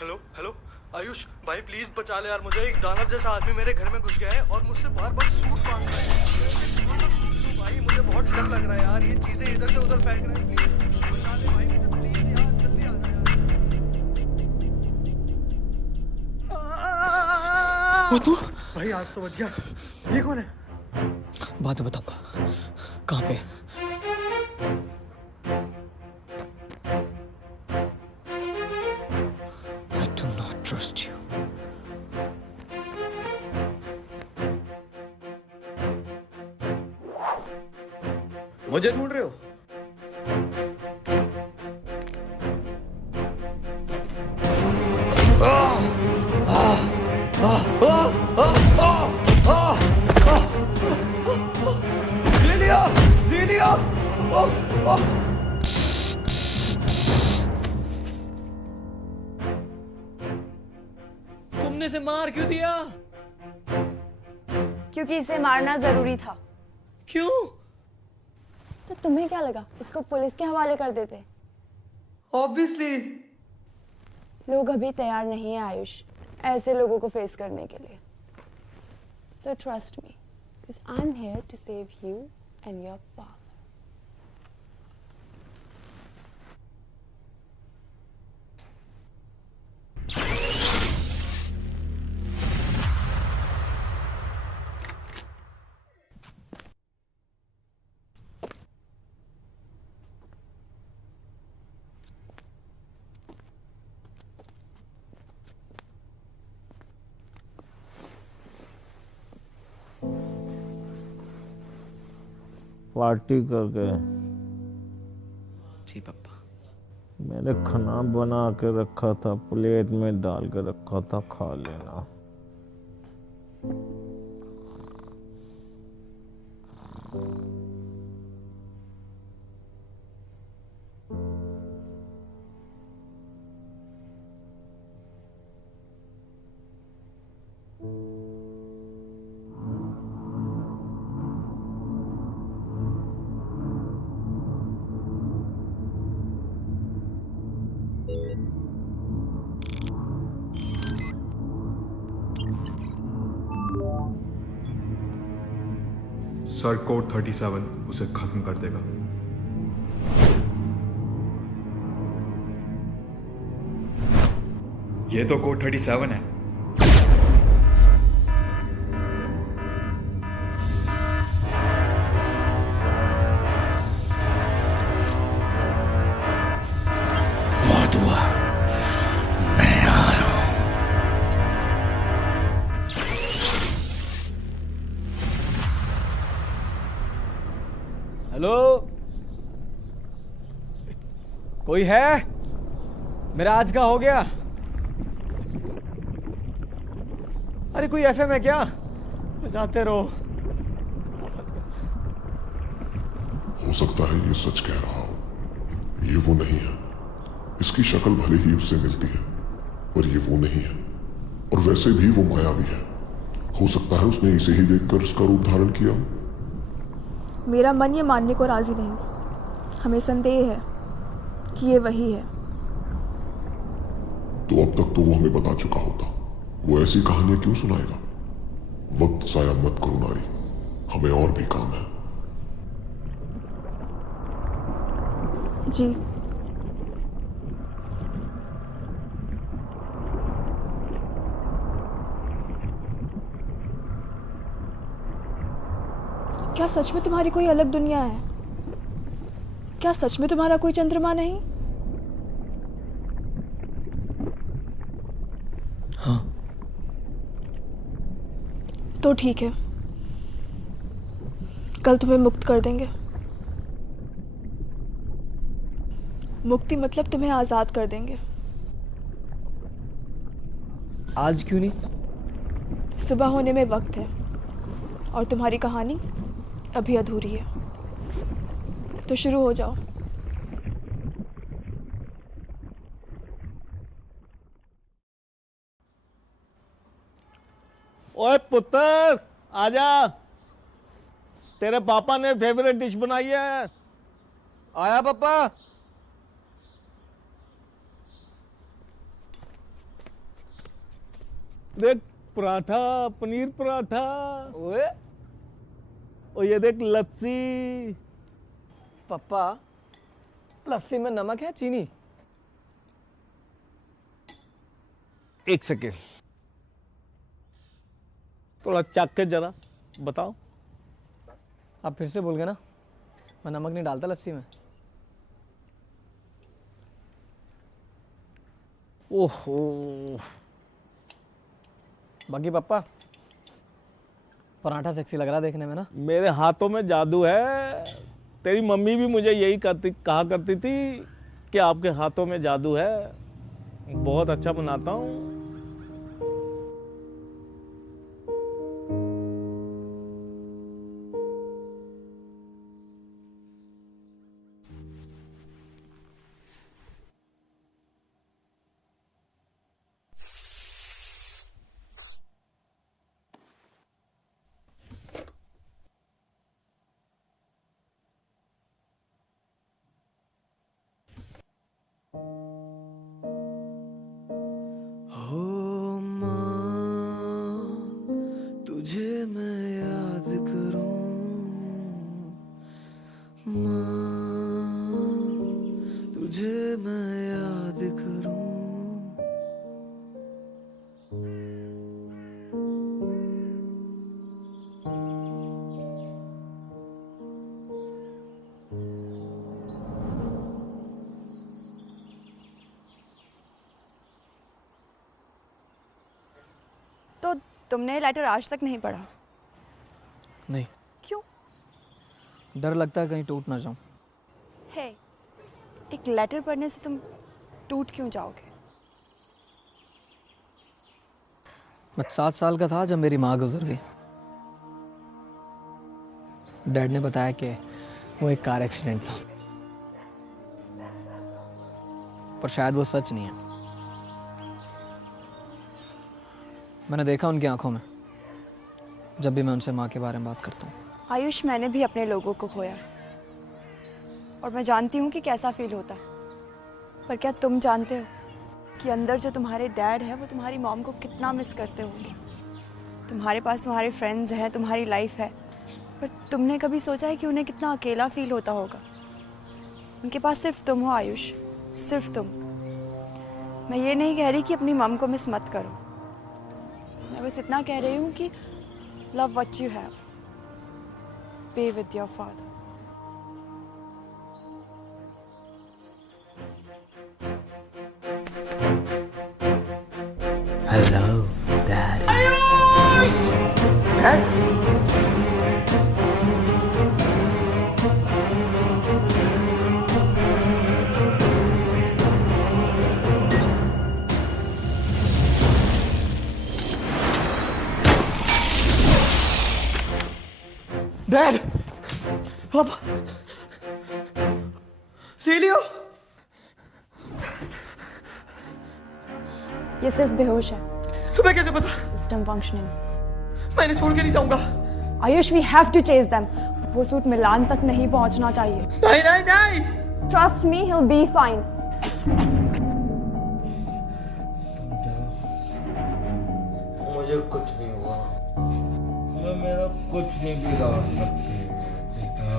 Hello hello Ayush भाई प्लीज बचा ले यार मुझे। एक दानव जैसा आदमी मेरे घर में घुस गया है और मुझसे बार बार सूट मांग रहा है। कौन सा सूट दूं भाई? मुझे बहुत डर लग रहा है यार, ये चीजें इधर से उधर फेंक रहा है। प्लीज बचा ले भाई मुझे, प्लीज यार जल्दी आ जा यार। वो तू? भाई आज तो बच गया। ये कौन है? बाद में बताऊंगा। कहाँ पे? I do not trust you. मुझे ढूंढ रहे हो? तुमने इसे मार क्यों दिया? क्योंकि इसे मारना जरूरी था। क्यों? तो तुम्हें क्या लगा इसको पुलिस के हवाले कर देते? Obviously. लोग अभी तैयार नहीं है आयुष ऐसे लोगों को फेस करने के लिए। So trust me, because I'm here to save you and your father. Party करके जी पापा। मैंने खाना बना के रखा था, प्लेट में डाल के रखा था, खा लेना। सर कोड 37 उसे खत्म कर देगा। ये तो कोड 37 है। बहुत हुआ, मैं आ रहा हूं। हेलो, कोई है? मेरा आज का हो गया। अरे कोई एफएम है क्या? बजाते रहो। हो सकता है ये सच कह रहा हो, ये वो नहीं है। इसकी शक्ल भले ही उससे मिलती है, पर ये वो नहीं है। और वैसे भी वो मायावी है। हो सकता है उसने इसे ही देखकर इसका रूप धारण किया हो। मेरा मन ये मानने को राजी नहीं। हमें संदेह है कि ये वही है। तो अब तक तो वो हमें बता चुका होता। वो ऐसी कहानियां क्यों सुनाएगा? वक्त जाया मत करो नारी, हमें और भी काम है। जी क्या सच में तुम्हारी कोई अलग दुनिया है? क्या सच में तुम्हारा कोई चंद्रमा नहीं? हाँ। तो ठीक है, कल तुम्हें मुक्त कर देंगे। मुक्ति मतलब तुम्हें आजाद कर देंगे। आज क्यों नहीं? सुबह होने में वक्त है और तुम्हारी कहानी अभी अधूरी है, तो शुरू हो जाओ। ओए पुत्र, आजा, तेरे पापा ने फेवरेट डिश बनाई है। आया पापा। देख पराठा, पनीर पराठा। ओए और ये देख लस्सी। पापा, लस्सी में नमक है चीनी? एक सेकेंड, थोड़ा चख के जरा बताओ। आप फिर से बोल गए ना, मैं नमक नहीं डालता लस्सी में। ओहो। बाकी पापा, पराठा सेक्सी लग रहा है देखने में ना। मेरे हाथों में जादू है। तेरी मम्मी भी मुझे यही कहा करती थी कि आपके हाथों में जादू है। बहुत अच्छा बनाता हूँ। हो माँ, तुझे मैं याद करूं माँ, तुझे मैं याद करूं। तो तुमने लेटर आज तक नहीं पढ़ा? नहीं। क्यों? डर लगता है कहीं टूट ना जाऊं। है, एक लेटर पढ़ने से तुम टूट क्यों जाओगे? मैं 7 साल का था जब मेरी माँ गुजर गई। डैड ने बताया कि वो एक कार एक्सीडेंट था, पर शायद वो सच नहीं है। मैंने देखा उनकी आंखों में जब भी मैं उनसे माँ के बारे में बात करता हूँ। आयुष, मैंने भी अपने लोगों को खोया और मैं जानती हूँ कि कैसा फील होता है। पर क्या तुम जानते हो कि अंदर जो तुम्हारे डैड है वो तुम्हारी मॉम को कितना मिस करते होंगे? तुम्हारे पास तुम्हारे फ्रेंड्स हैं, तुम्हारी लाइफ है, पर तुमने कभी सोचा है कि उन्हें कितना अकेला फील होता होगा? उनके पास सिर्फ तुम हो आयुष, सिर्फ तुम। मैं ये नहीं कह रही कि अपनी मॉम को मिस मत करो, मैं बस इतना कह रही हूँ कि love what you have, be with your father. Hello, Daddy. Dad? Dad! Papa! सीलियो! ये सिर्फ बेहोश है। तुम्हें कैसे पता? System functioning. मैं इन्हें छोड़ के नहीं जाऊंगा। Ayush, we have to chase them. वो सूट मिलान तक नहीं पहुंचना चाहिए। नहीं नहीं नहीं! Trust me, he'll be fine. कुछ नहीं हुआ। मैं मेरा कुछ नहीं बिगाड़ सकती बेटा।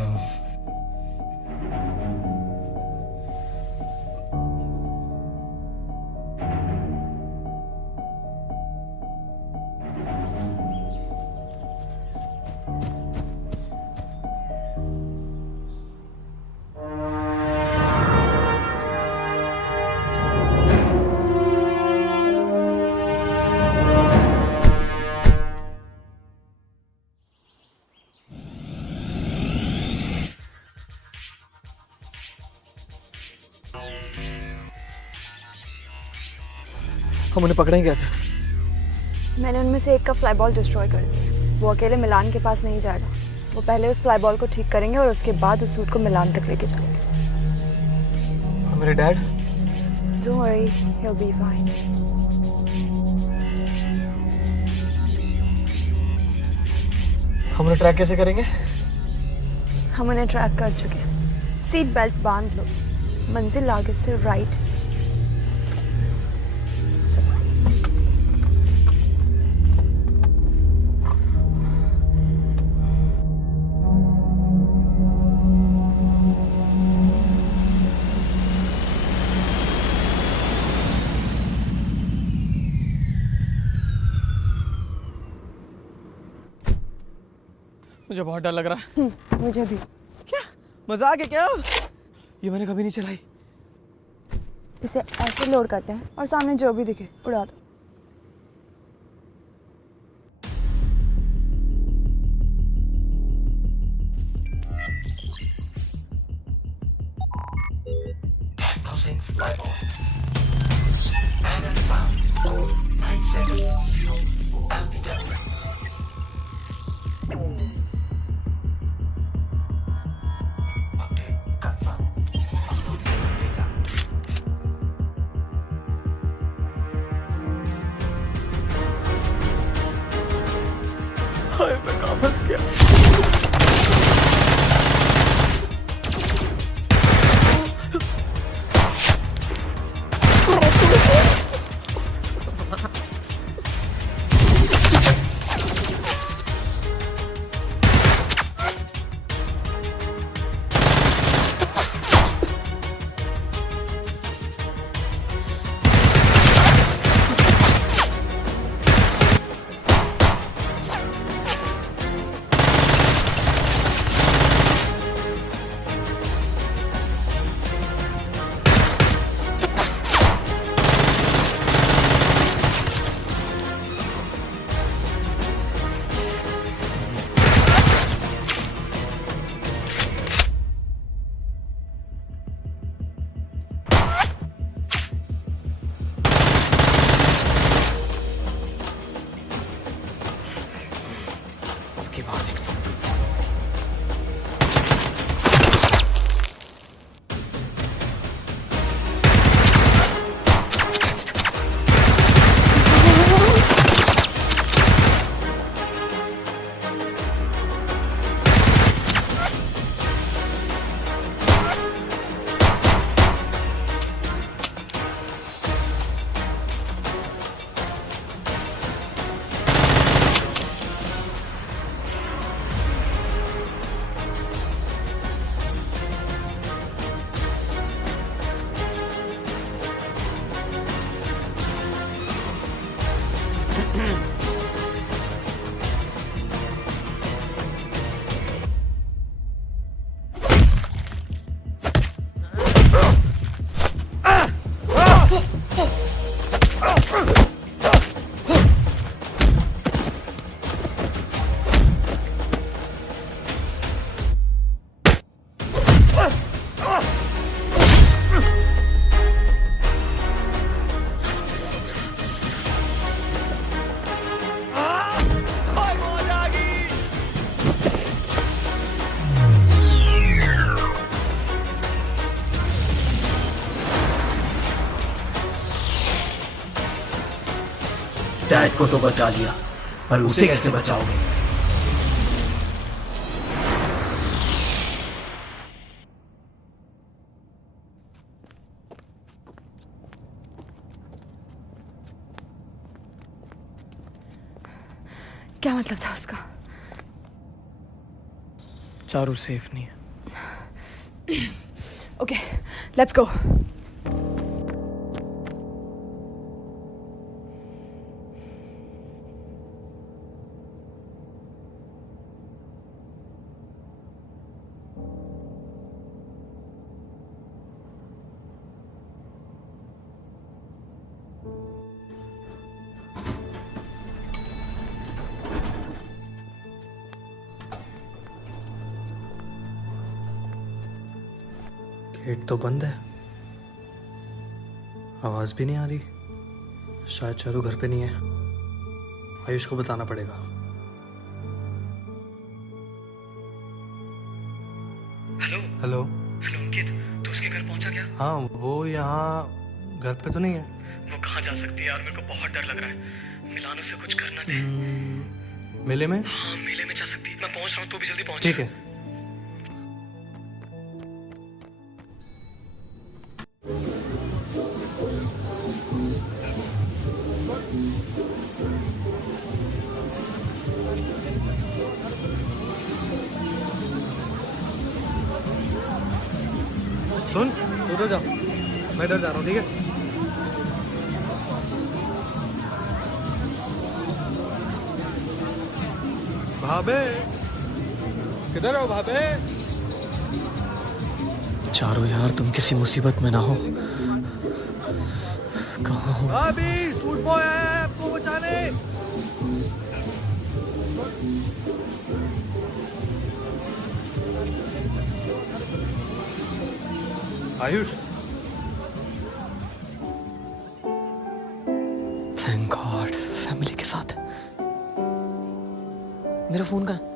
हम उन्हें पकड़ेंगे कैसे? मैंने उनमें से एक का फ्लाई बॉल डिस्ट्रॉय कर दिया। वो अकेले मिलान के पास नहीं जाएगा। वो पहले उस फ्लाई बॉल को ठीक करेंगे और उसके बाद उस सूट को मिलान तक लेके जाएंगे। और मेरे dad? Don't worry, he'll be fine. हम उन्हें ट्रैक कैसे करेंगे? हम उन्हें ट्रैक कर चुके हैं। सीट बेल्ट बांध लो। मंजिल आगे से राइट। मुझे बहुत डर लग रहा है। मुझे भी। क्या मजाक है क्या? ये मैंने कभी नहीं चलाई। इसे ऐसे लोड करते हैं और सामने जो भी दिखे उड़ा दो। Diagnosing flyby. Enemy found. Code 970 LPW. हाय मैं कहाँ फंस गया? डैड को तो बचा लिया, पर उसे कैसे बचाओगे? क्या मतलब था उसका? चारू सेफ नहीं है। Okay, let's go. गेट तो बंद है, आवाज भी नहीं आ रही। शायद चारू घर पे नहीं है। आयुष को बताना पड़ेगा। Hello hello. हेलो अंकित, तू उसके घर पहुंचा क्या? हाँ, वो यहाँ घर पे तो नहीं है। वो कहाँ जा सकती है यार, मेरे को बहुत डर लग रहा है। मिलान उसे कुछ करना दे। मेले में? हाँ, मेले में जा सकती है। मैं पहुंच रहा हूँ, तू भी जल्दी पहुंच। ठीक है। सुन, तू उधर जा, मैं इधर जा रहा हूँ, ठीक है? भाभे, किधर हो भाभे? चारू यार, तुम किसी मुसीबत में ना हो। कहाँ हो? भाभी, सूट बॉय आया है आपको बचाने। आयुष, थैंक गॉड, फैमिली के साथ। मेरा फोन कहाँ है?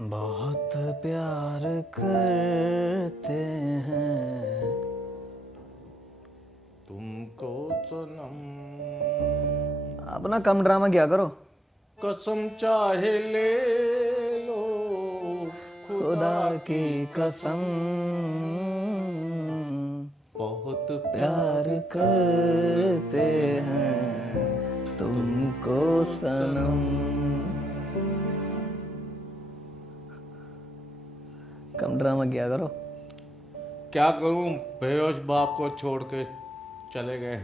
बहुत प्यार करते हैं तुमको सनम, आप ना कम ड्रामा किया करो। कसम चाहे ले लो खुदा की कसम, बहुत प्यार करते हैं तुमको सनम। कम ड्रामा किया करो। क्या करूं, बेहोश बाप को छोड़ के चले गए।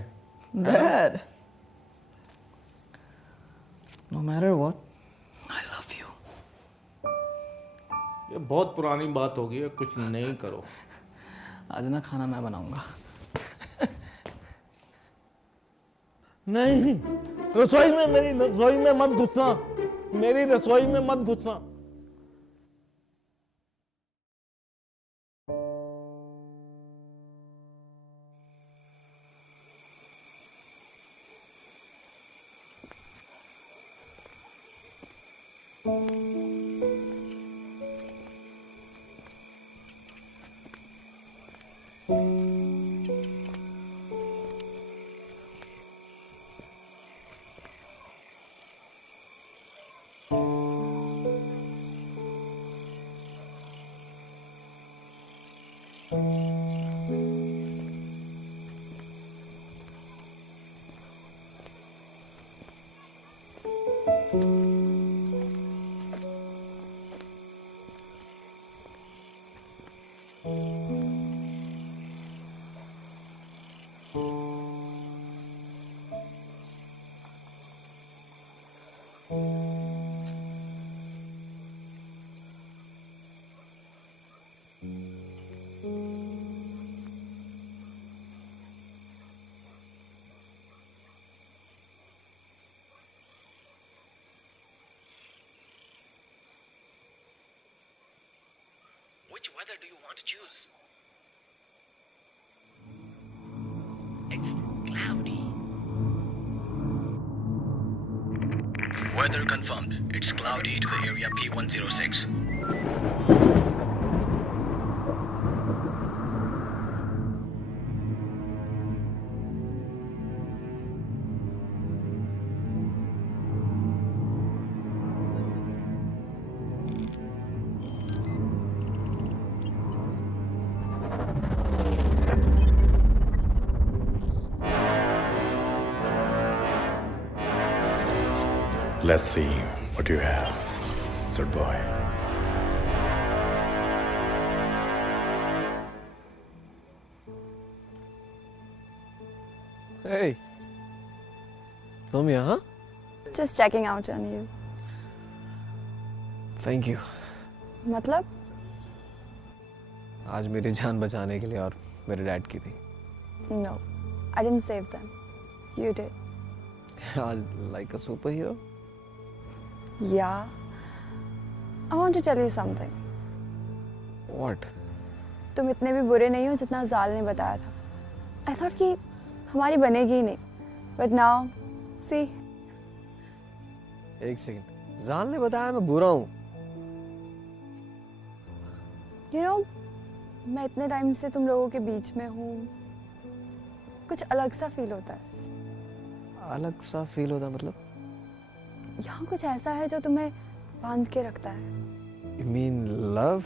Dad, no matter what, I love you. ये बहुत पुरानी बात होगी, कुछ नहीं करो। आज ना खाना मैं बनाऊंगा। नहीं, रसोई में, मेरी रसोई में मत घुसना, मेरी रसोई में मत घुसना। Which weather do you want to choose? It's cloudy. Weather confirmed. It's cloudy to the area P106. Let's see what you have, sir boy. Hey, तुम यहाँ? Just checking out on you. Thank you. मतलब? आज मेरी जान बचाने के लिए और मेरे डैड की भी. No, I didn't save them. You did. Like a superhero? Yeah. I want to tell you something. What? तुम इतने भी बुरे नहीं हो जितना जाल ने बताया था. I thought कि हमारी बनेगी ही नहीं. But now, see. एक सेकंड. जाल ने बताया मैं बुरा हूँ. You know, मैं इतने टाइम से तुम लोगों के बीच में हूँ. कुछ अलग सा फील होता है. अलग सा फील होता मतलब? यहाँ कुछ ऐसा है जो तुम्हें बांध के रखता है. You mean love?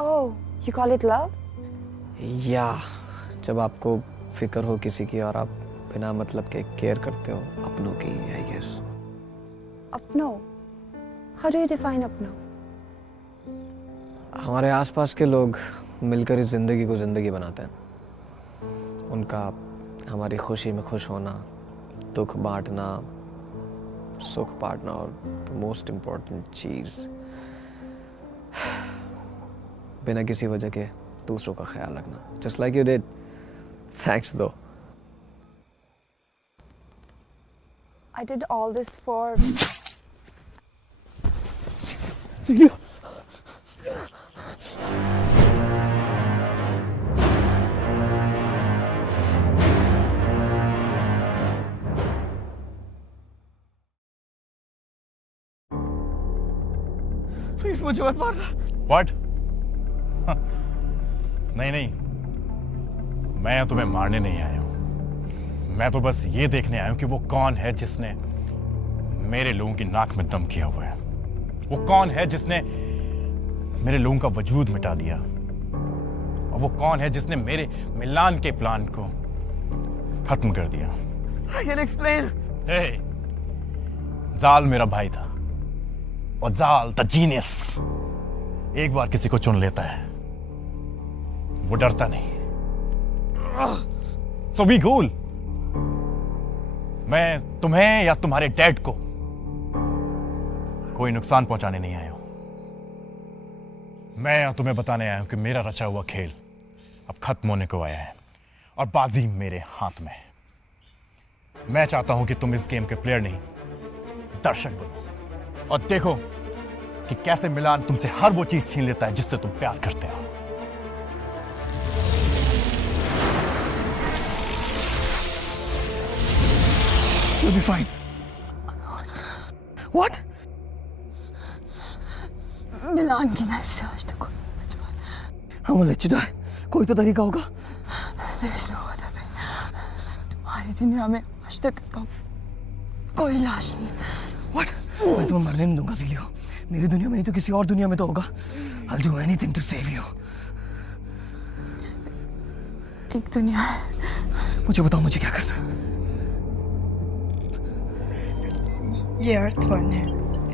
Oh, you call it love? Yeah. जब आपको फिक्र हो किसी की और आप बिना मतलब के केयर करते हो अपनों की, I guess. अपनों? How do you define अपनों? हमारे आसपास के लोग मिलकर इस जिंदगी को जिंदगी बनाते हैं. उनका हमारी खुशी में खुश होना, दुख बांटना, सुख बांटना और मोस्ट इम्पोर्टेंट चीज बिना किसी वजह के दूसरों का ख्याल रखना. Just like you did. Thanks though. I did all this for. Please मुझे मत मारना. What? नहीं नहीं, मैं तुम्हें मारने नहीं आया हूं. मैं तो बस ये देखने आया हूं कि वो कौन है जिसने मेरे लोगों की नाक में दम किया हुआ है. वो कौन है जिसने मेरे लोगों का वजूद मिटा दिया. और वो कौन है जिसने मेरे मिलान के प्लान को खत्म कर दिया. I can explain. Hey, जाल मेरा भाई था. और जाल द जीनियस एक बार किसी को चुन लेता है, वो डरता नहीं. So be cool. मैं तुम्हें या तुम्हारे डैड को कोई नुकसान पहुंचाने नहीं आया हूं. मैं तुम्हें बताने आया हूं कि मेरा रचा हुआ खेल अब खत्म होने को आया है और बाजी मेरे हाथ में है. मैं चाहता हूं कि तुम इस गेम के प्लेयर नहीं, दर्शक बनो और देखो कि कैसे मिलान तुमसे हर वो चीज छीन लेता है जिससे तुम प्यार करते हो. You'll be fine. What? मिलान की नाइफ से आज तक I won't let you die. कोई तो तरीका होगा. There is no other way. तुम्हारी दुनिया में आज तक इसका कोई लाश नहीं. What? मैं तुम्हें मरने नहीं दूंगा ज़ीलियो. मेरी दुनिया में नहीं तो किसी और दुनिया में तो होगा. I'll do anything to save you. एक दुनिया है. मुझे बताओ मुझे क्या करना है. ये अर्थ वन है.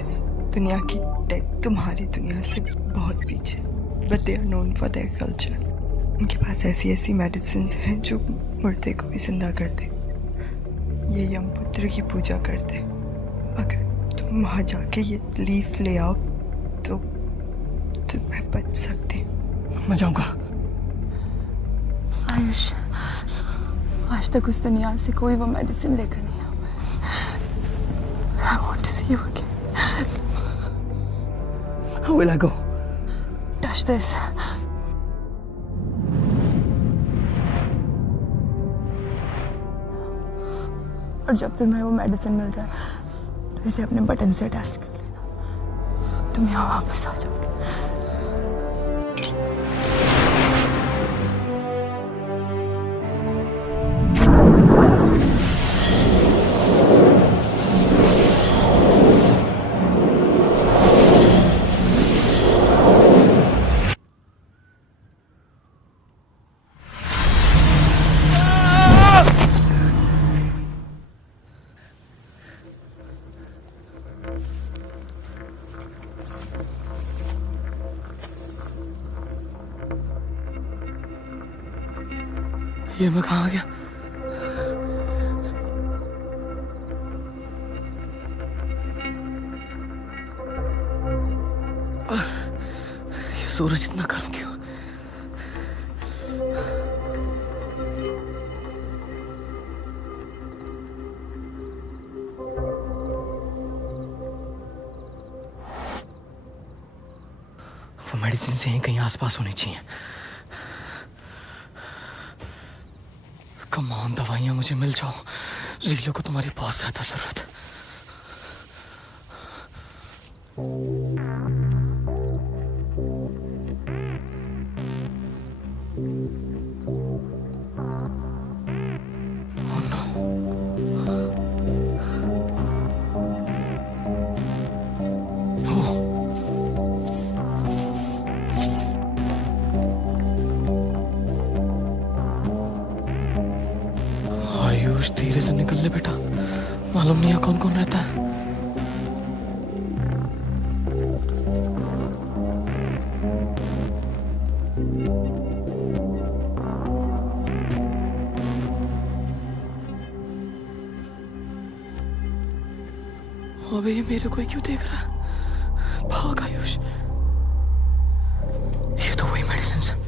इस दुनिया की टेक तुम्हारी दुनिया से बहुत पीछे. But they are known for their culture. उनके पास ऐसी ऐसी मेडिसिन हैं जो मुर्दे को भी जिंदा कर दे. ये यमपुत्र की पूजा करते. अगर तुम वहाँ जाके ये लीफ ले आओ तो मैं बच सकती. मैं जाऊँगा. आयुष, आज तक उस दुनिया से कोई वो मेडिसिन लेकर नहीं आया. I want to see you again. How will I go? Touch this. और जब तुम्हें वो मेडिसिन मिल जाए तो इसे अपने बटन से अटैच कर लेना। तुम यहाँ वापस आ जाओगे। ये मैं कहाँ गया? ये सूरज इतना गर्म क्यों? वो मेडिसिन से कहीं आसपास होनी चाहिए। कम ऑन, दवाइयाँ मुझे मिल जाओ। ज़ीलो को तुम्हारी बहुत ज़्यादा ज़रूरत है। आयुष, धीरे से निकल ले बेटा, मालूम नहीं है कौन कौन रहता है। अबे ये मेरे को ही क्यों देख रहा है? भाग आयुष, ये तो वही मेडिसिन है।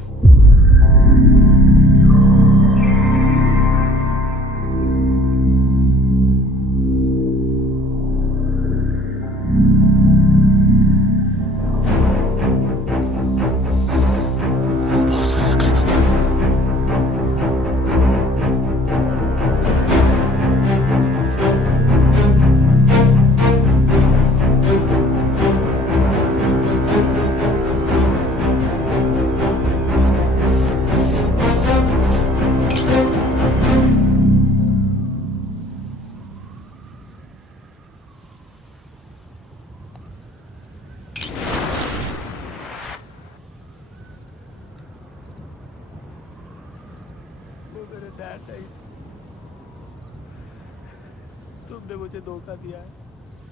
तुमने मुझे धोखा दिया है।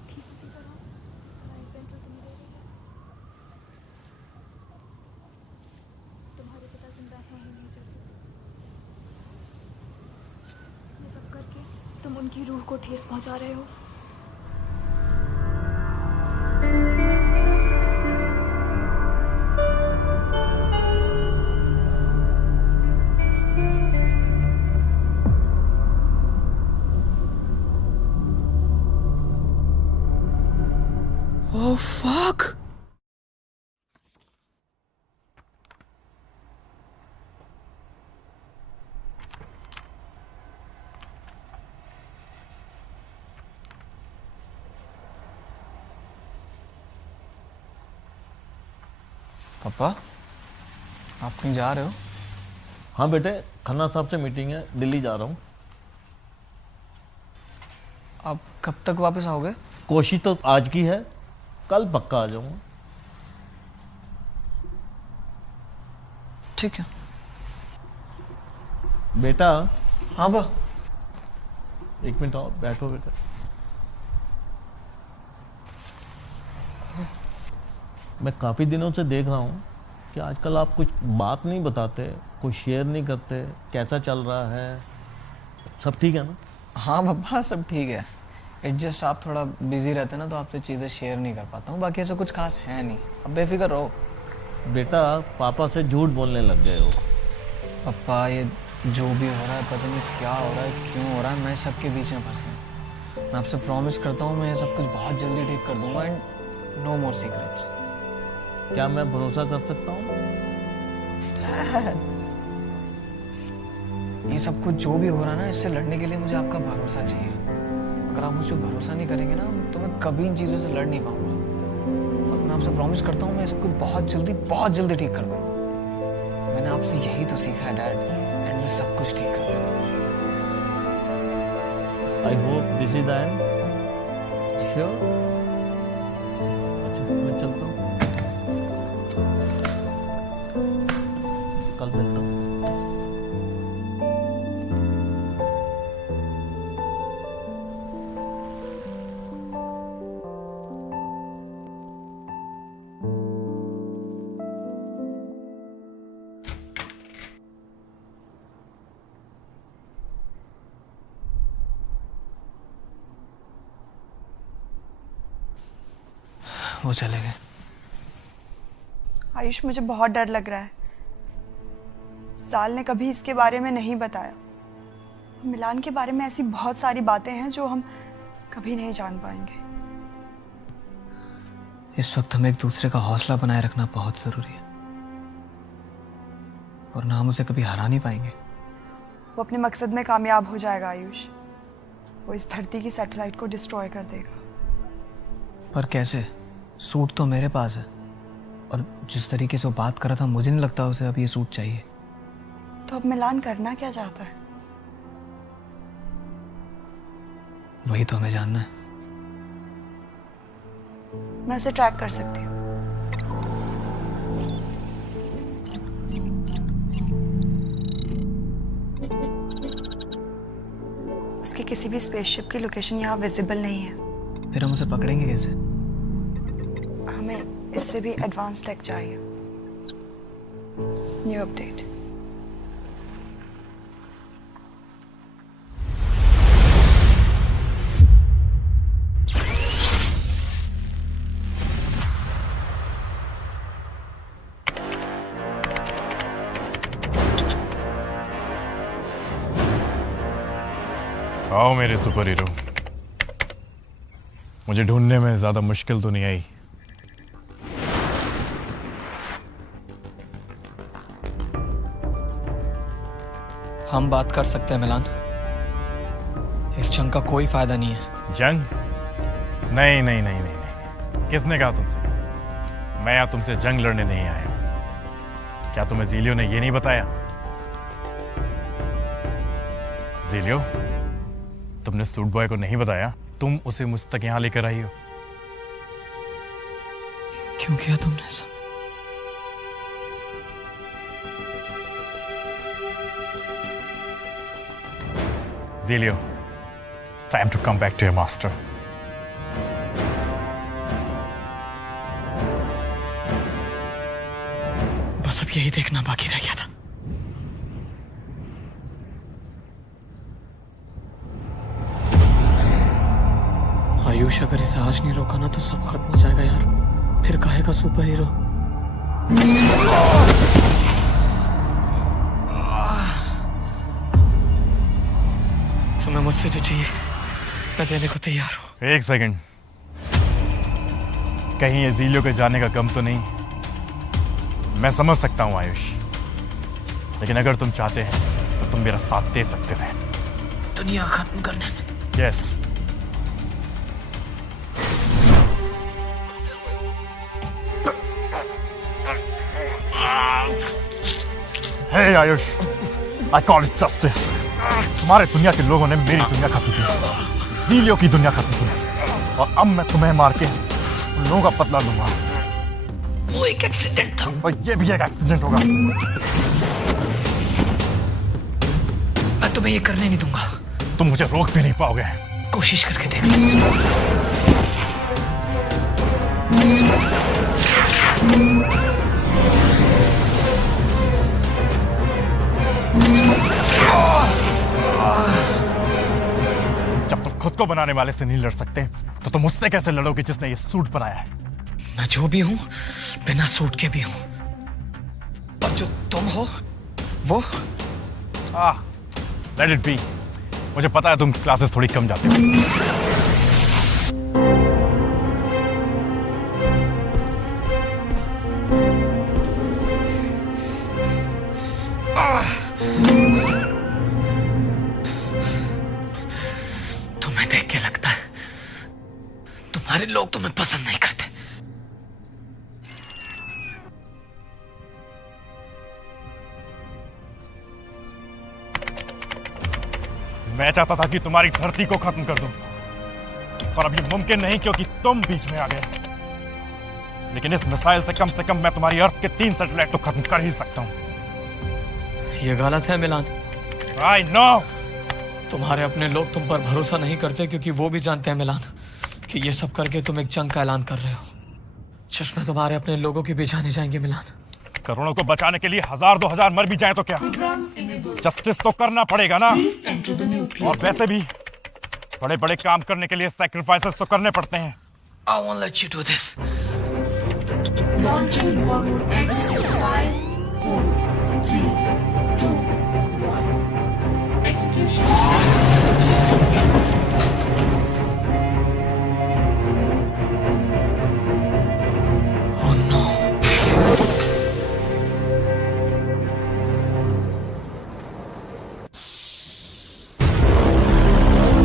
ठीक उसी तरह जिस तरह एक पेंसिल तुम्हें दे रही है। तुम्हारे पिता जिंदा हैं ही नहीं चाची। ये सब करके तुम उनकी रूह को ठेस पहुंचा रहे हो। Oh fuck! पापा, आप कहीं जा रहे हो? हाँ बेटे, खन्ना साहब से मीटिंग है, दिल्ली जा रहा हूँ। आप कब तक वापस आओगे? कोशिश तो आज की है, कल पक्का आ जाऊंगा। ठीक है बेटा। हाँ बा। एक मिनट और बैठो बेटा। मैं काफ़ी दिनों से देख रहा हूँ कि आजकल आप कुछ बात नहीं बताते, कुछ शेयर नहीं करते। कैसा चल रहा है? सब ठीक है ना? हाँ पापा, सब ठीक है। एडजस्ट आप थोड़ा बिजी रहते ना, तो आपसे चीज़ें शेयर नहीं कर पाता हूँ। बाकी ऐसा कुछ खास है नहीं, अब बेफिक्र रहो। बेटा, पापा से झूठ बोलने लग गए हो। पापा, ये जो भी हो रहा है, पता नहीं क्या हो रहा है, क्यों हो रहा है, मैं सबके बीच में फंस गया। मैं आपसे प्रॉमिस करता हूँ मैं ये सब कुछ बहुत जल्दी ठीक कर दूंगा। And no more secrets. क्या मैं भरोसा कर सकता हूँ? ये सब कुछ जो भी हो रहा है ना, इससे लड़ने के लिए मुझे आपका भरोसा चाहिए। अगर आप मुझ पर भरोसा नहीं करेंगे ना, तो मैं कभी इन चीज़ों से लड़ नहीं पाऊंगा। और मैं आपसे प्रॉमिस करता हूँ मैं सब कुछ बहुत जल्दी ठीक कर दूँगा। मैंने आपसे यही तो सीखा है डैड, एंड मैं सब कुछ ठीक कर दूँगा। I hope this is the end. Sure. अच्छा मैं चलता हूँ, कल मिलता हूँ। वो चले गए। आयुष, मुझे बहुत डर लग रहा है। साल ने कभी इसके बारे में नहीं बताया। मिलान के बारे में ऐसी बहुत सारी बातें हैं जो हम कभी नहीं जान पाएंगे। इस वक्त हमें एक दूसरे का हौसला बनाए रखना बहुत जरूरी है, वरना हम उसे कभी हरा नहीं पाएंगे। वो अपने मकसद में कामयाब हो जाएगा आयुष। वो इस धरती की सैटेलाइट को डिस्ट्रॉय कर देगा। पर कैसे? सूट तो मेरे पास है, और जिस तरीके से वो बात कर रहा था मुझे नहीं लगता उसे अब ये सूट चाहिए। तो अब मिलान करना क्या चाहता है? वही तो हमें जानना है। मैं उसे ट्रैक कर सकती हूँ। उसकी किसी भी स्पेसशिप की लोकेशन यहाँ विजिबल नहीं है। फिर हम उसे पकड़ेंगे कैसे? हमें इससे भी एडवांस टेक चाहिए। New update. आओ मेरे सुपर हीरो। मुझे ढूंढने में ज्यादा मुश्किल तो नहीं आई। हम बात कर सकते हैं मिलान। इस जंग का कोई फायदा नहीं है। जंग? नहीं नहीं नहीं नहीं नहीं। किसने कहा तुमसे? मैं यहाँ तुमसे जंग लड़ने नहीं आया हूं। क्या तुम्हें ज़ीलियो ने ये नहीं बताया? ज़ीलियो, तुमने सूट बॉय को नहीं बताया तुम उसे मुझ तक यहाँ लेकर आई हो? क्यों किया तुमने ऐसा? Zelio, it's time to come back to your master. बस अब यही देखना बाकी रह गया था। आयुष, अगर इसे आज नहीं रोका ना तो सब खत्म हो जाएगा यार। फिर काहे का सुपर हीरो? तुम्हें मुझसे जो चाहिए मैं देने को तैयार हूँ। एक सेकंड, कहीं ये ज़ीलियो के जाने का गम तो नहीं? मैं समझ सकता हूँ आयुष, लेकिन अगर तुम चाहते हैं तो तुम मेरा साथ दे सकते थे दुनिया खत्म करने में। Yes. Hey Ayush, I call it justice. तुम्हारे दुनिया के लोगों ने मेरी दुनिया खत्म की, ज़ीलियो की दुनिया खत्म की, और अब मैं तुम्हें मार के उन लोगों का बदला लूंगा। वो एक एक्सीडेंट था, और ये भी एक एक्सीडेंट होगा। मैं तुम्हें ये करने नहीं दूंगा। तुम मुझे रोक भी नहीं पाओगे। कोशिश करके देख लो। जब तुम खुद को बनाने वाले से नहीं लड़ सकते तो तुम उससे कैसे लड़ोगे जिसने ये सूट बनाया है? मैं जो भी हूं बिना सूट के भी हूं, पर जो तुम हो वो लेट इट बी। मुझे पता है तुम क्लासेस थोड़ी कम जाते हो। मुझे लगता है तुम्हारे लोग तुम्हें पसंद नहीं करते। मैं चाहता था कि तुम्हारी धरती को खत्म कर दूं, पर अब ये मुमकिन नहीं क्योंकि तुम बीच में आ गए। लेकिन इस मिसाइल से कम मैं तुम्हारी अर्थ के 3 सैटेलाइट तो खत्म कर ही सकता हूं। ये गलत है मिलान। I know। तुम्हारे अपने लोग तुम पर भरोसा नहीं करते क्योंकि वो भी जानते हैं मिलान कि ये सब करके तुम एक जंग का ऐलान कर रहे हो। चश्मे तुम्हारे अपने लोगों के भी जाने जाएंगे मिलान। करोड़ों को बचाने के लिए 1000-2000 मर भी जाए तो क्या, जस्टिस तो करना पड़ेगा ना। और वैसे भी बड़े बड़े काम करने के लिए सैक्रिफाइसेस तो करने पड़ते हैं। I won't let you do this. Launching forward X 5, 4, 3, 2, 1. Execution. Oh no.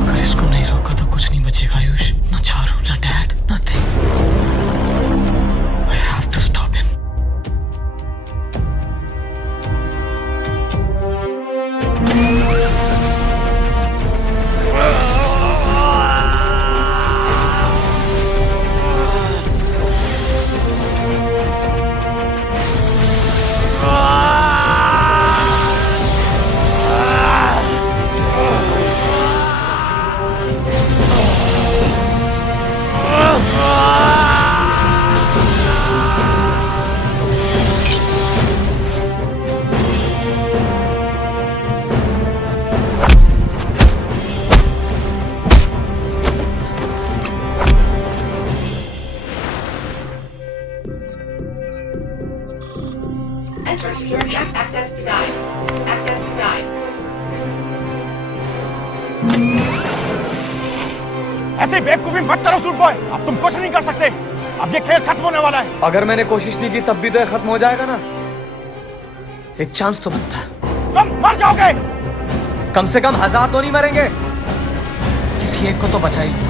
अगर इसको नहीं रोका तो कुछ नहीं बचेगा आयुष। ना चारू, ना dad, nothing. I have to stop him. Enter security access denied. Access denied. ऐसे बेवकूफी मत करो सूट बॉय, अब तुम कुछ नहीं कर सकते। अब ये खेल खत्म होने वाला है। अगर मैंने कोशिश नहीं की तब भी तो ये खत्म हो जाएगा ना। एक चांस तो बनता है। तुम मर जाओगे। कम से कम 1000 तो नहीं मरेंगे। किसी एक को तो बचा ही लूंगा।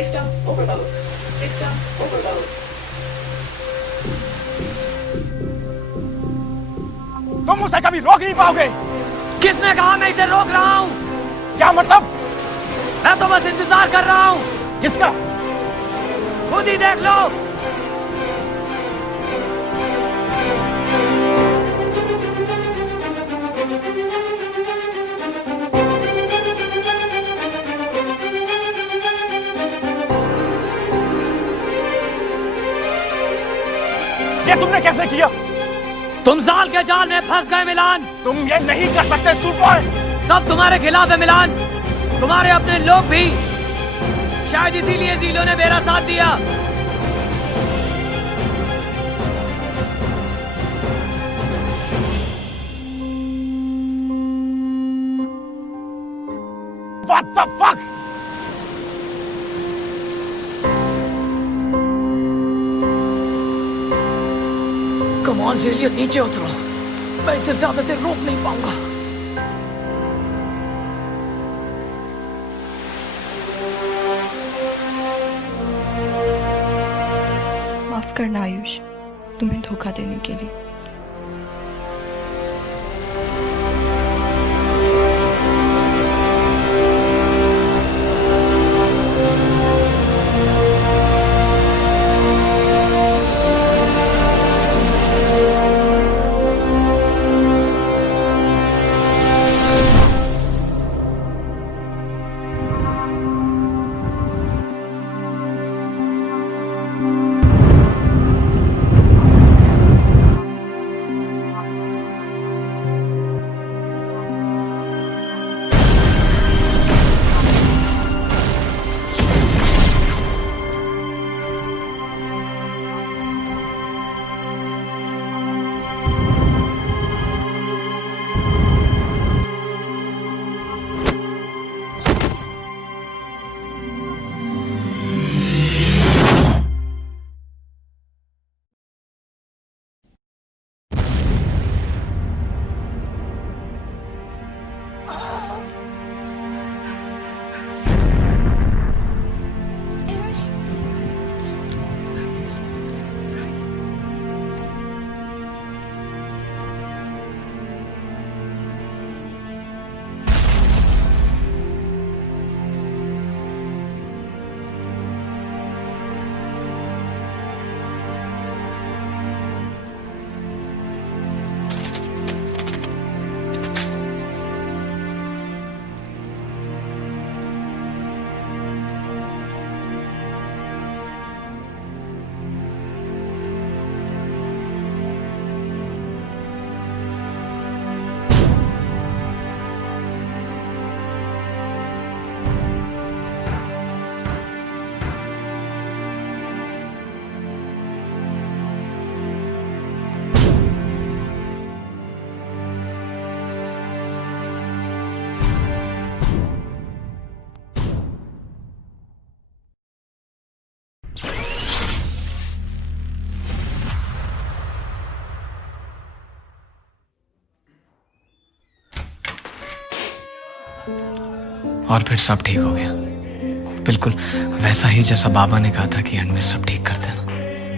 System overload. System overload. तुम उसे कभी रोक नहीं पाओगे। किसने कहा मैं इसे रोक रहा हूँ? क्या मतलब? मैं तो बस इंतजार कर रहा हूँ। किसका? खुद ही देख लो। ये तुमने कैसे किया? तुम जाल के जाल में फंस गए मिलान। तुम ये नहीं कर सकते सूट बॉय। सब तुम्हारे खिलाफ है मिलान। तुम्हारे अपने लोग भी। शायद इसीलिए जीलो ने मेरा साथ दिया। What the fuck? कमाल जेलिया नीचे उतरो। मैं इसे ज्यादा देर रोक नहीं पाऊंगा। माफ करना आयुष, तुम्हें धोखा देने के लिए। और फिर सब ठीक हो गया, बिल्कुल वैसा ही जैसा बाबा ने कहा था कि एंड में सब ठीक कर देना।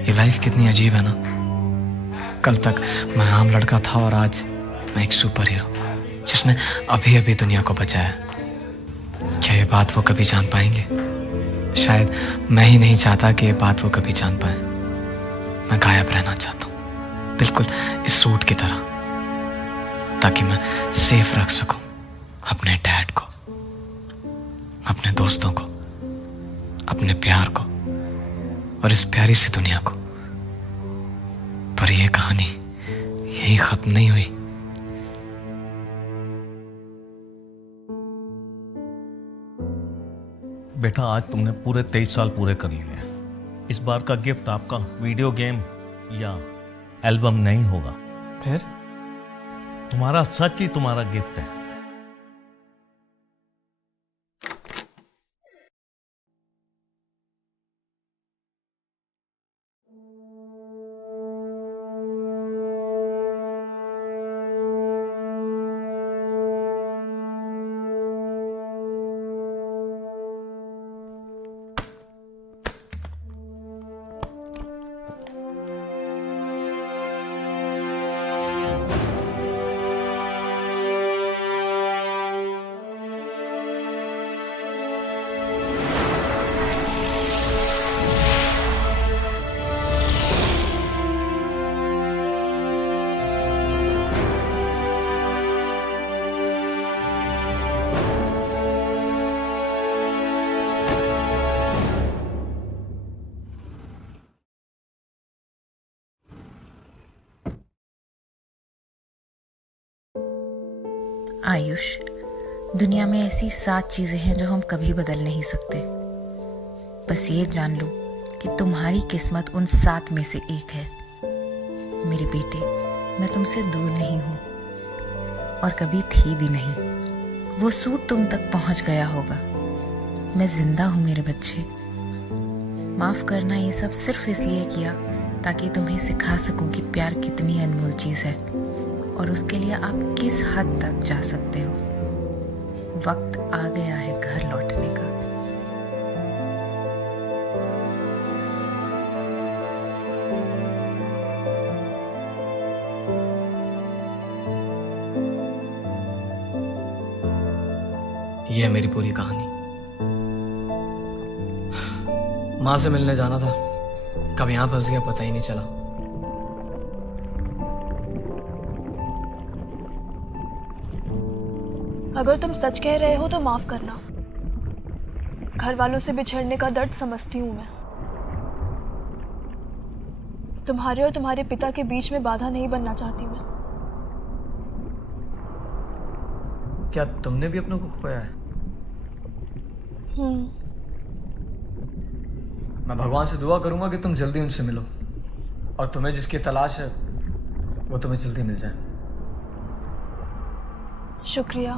ये लाइफ कितनी अजीब है ना। कल तक मैं आम लड़का था और आज मैं एक सुपर हीरो जिसने अभी अभी दुनिया को बचाया। क्या ये बात वो कभी जान पाएंगे? शायद मैं ही नहीं चाहता कि ये बात वो कभी जान पाए। मैं गायब रहना चाहता हूँ, बिल्कुल इस सूट की तरह, ताकि मैं सेफ रख सकूं अपने डैड को, अपने दोस्तों को, अपने प्यार को और इस प्यारी सी दुनिया को। पर यह कहानी यहीं खत्म नहीं हुई। बेटा, आज तुमने पूरे 23 साल पूरे कर लिए हैं। इस बार का गिफ्ट आपका वीडियो गेम या एल्बम नहीं होगा। फिर तुम्हारा सच ही तुम्हारा गिफ्ट है। आयुष, दुनिया में ऐसी 7 चीजें हैं जो हम कभी बदल नहीं सकते। बस ये जान लो कि तुम्हारी किस्मत उन 7 में से एक है। मेरे बेटे, मैं तुमसे दूर नहीं हूं और कभी थी भी नहीं। वो सूट तुम तक पहुंच गया होगा। मैं जिंदा हूं मेरे बच्चे। माफ करना, ये सब सिर्फ इसलिए किया ताकि तुम्हें सिखा सकूं कि प्यार कितनी अनमोल चीज है और उसके लिए आप किस हद तक जा सकते हो। वक्त आ गया है घर लौटने का। ये है मेरी पूरी कहानी। माँ से मिलने जाना था, कब यहां फंस गया पता ही नहीं चला। अगर तुम सच कह रहे हो तो माफ करना। घर वालों से बिछड़ने का दर्द समझती हूँ मैं। तुम्हारे और तुम्हारे पिता के बीच में बाधा नहीं बनना चाहती मैं। क्या तुमने भी अपनों को खोया है? मैं भगवान से दुआ करूंगा कि तुम जल्दी उनसे मिलो और तुम्हें जिसकी तलाश है वो तुम्हें जल्दी मिल जाए। शुक्रिया।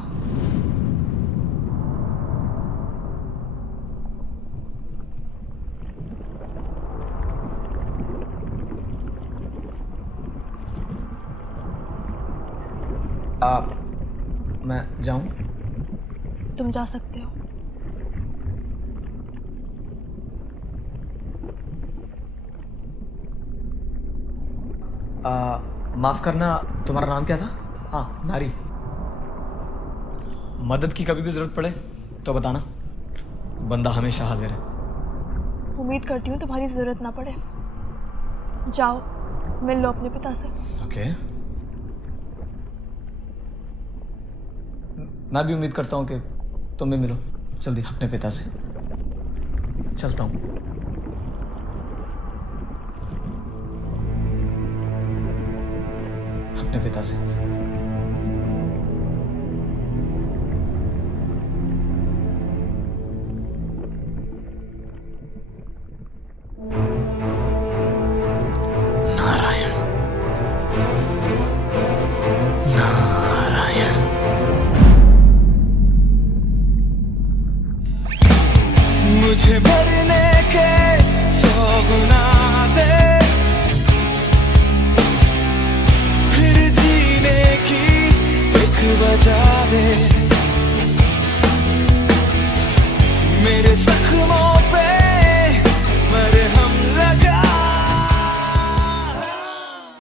मैं जाऊं? तुम जा सकते हो। माफ करना, तुम्हारा नाम क्या था? हाँ, नारी। मदद की कभी भी जरूरत पड़े तो बताना, बंदा हमेशा हाजिर है। उम्मीद करती हूँ तुम्हारी जरूरत ना पड़े। जाओ, मिल लो अपने पिता से। ओके। मैं भी उम्मीद करता हूँ कि तुम भी मिलो जल्दी अपने पिता से। चलता हूँ। अपने पिता से। मुझे भरने के 100 गुना दे, फिर जीने की एक वजह दे। मेरे साथ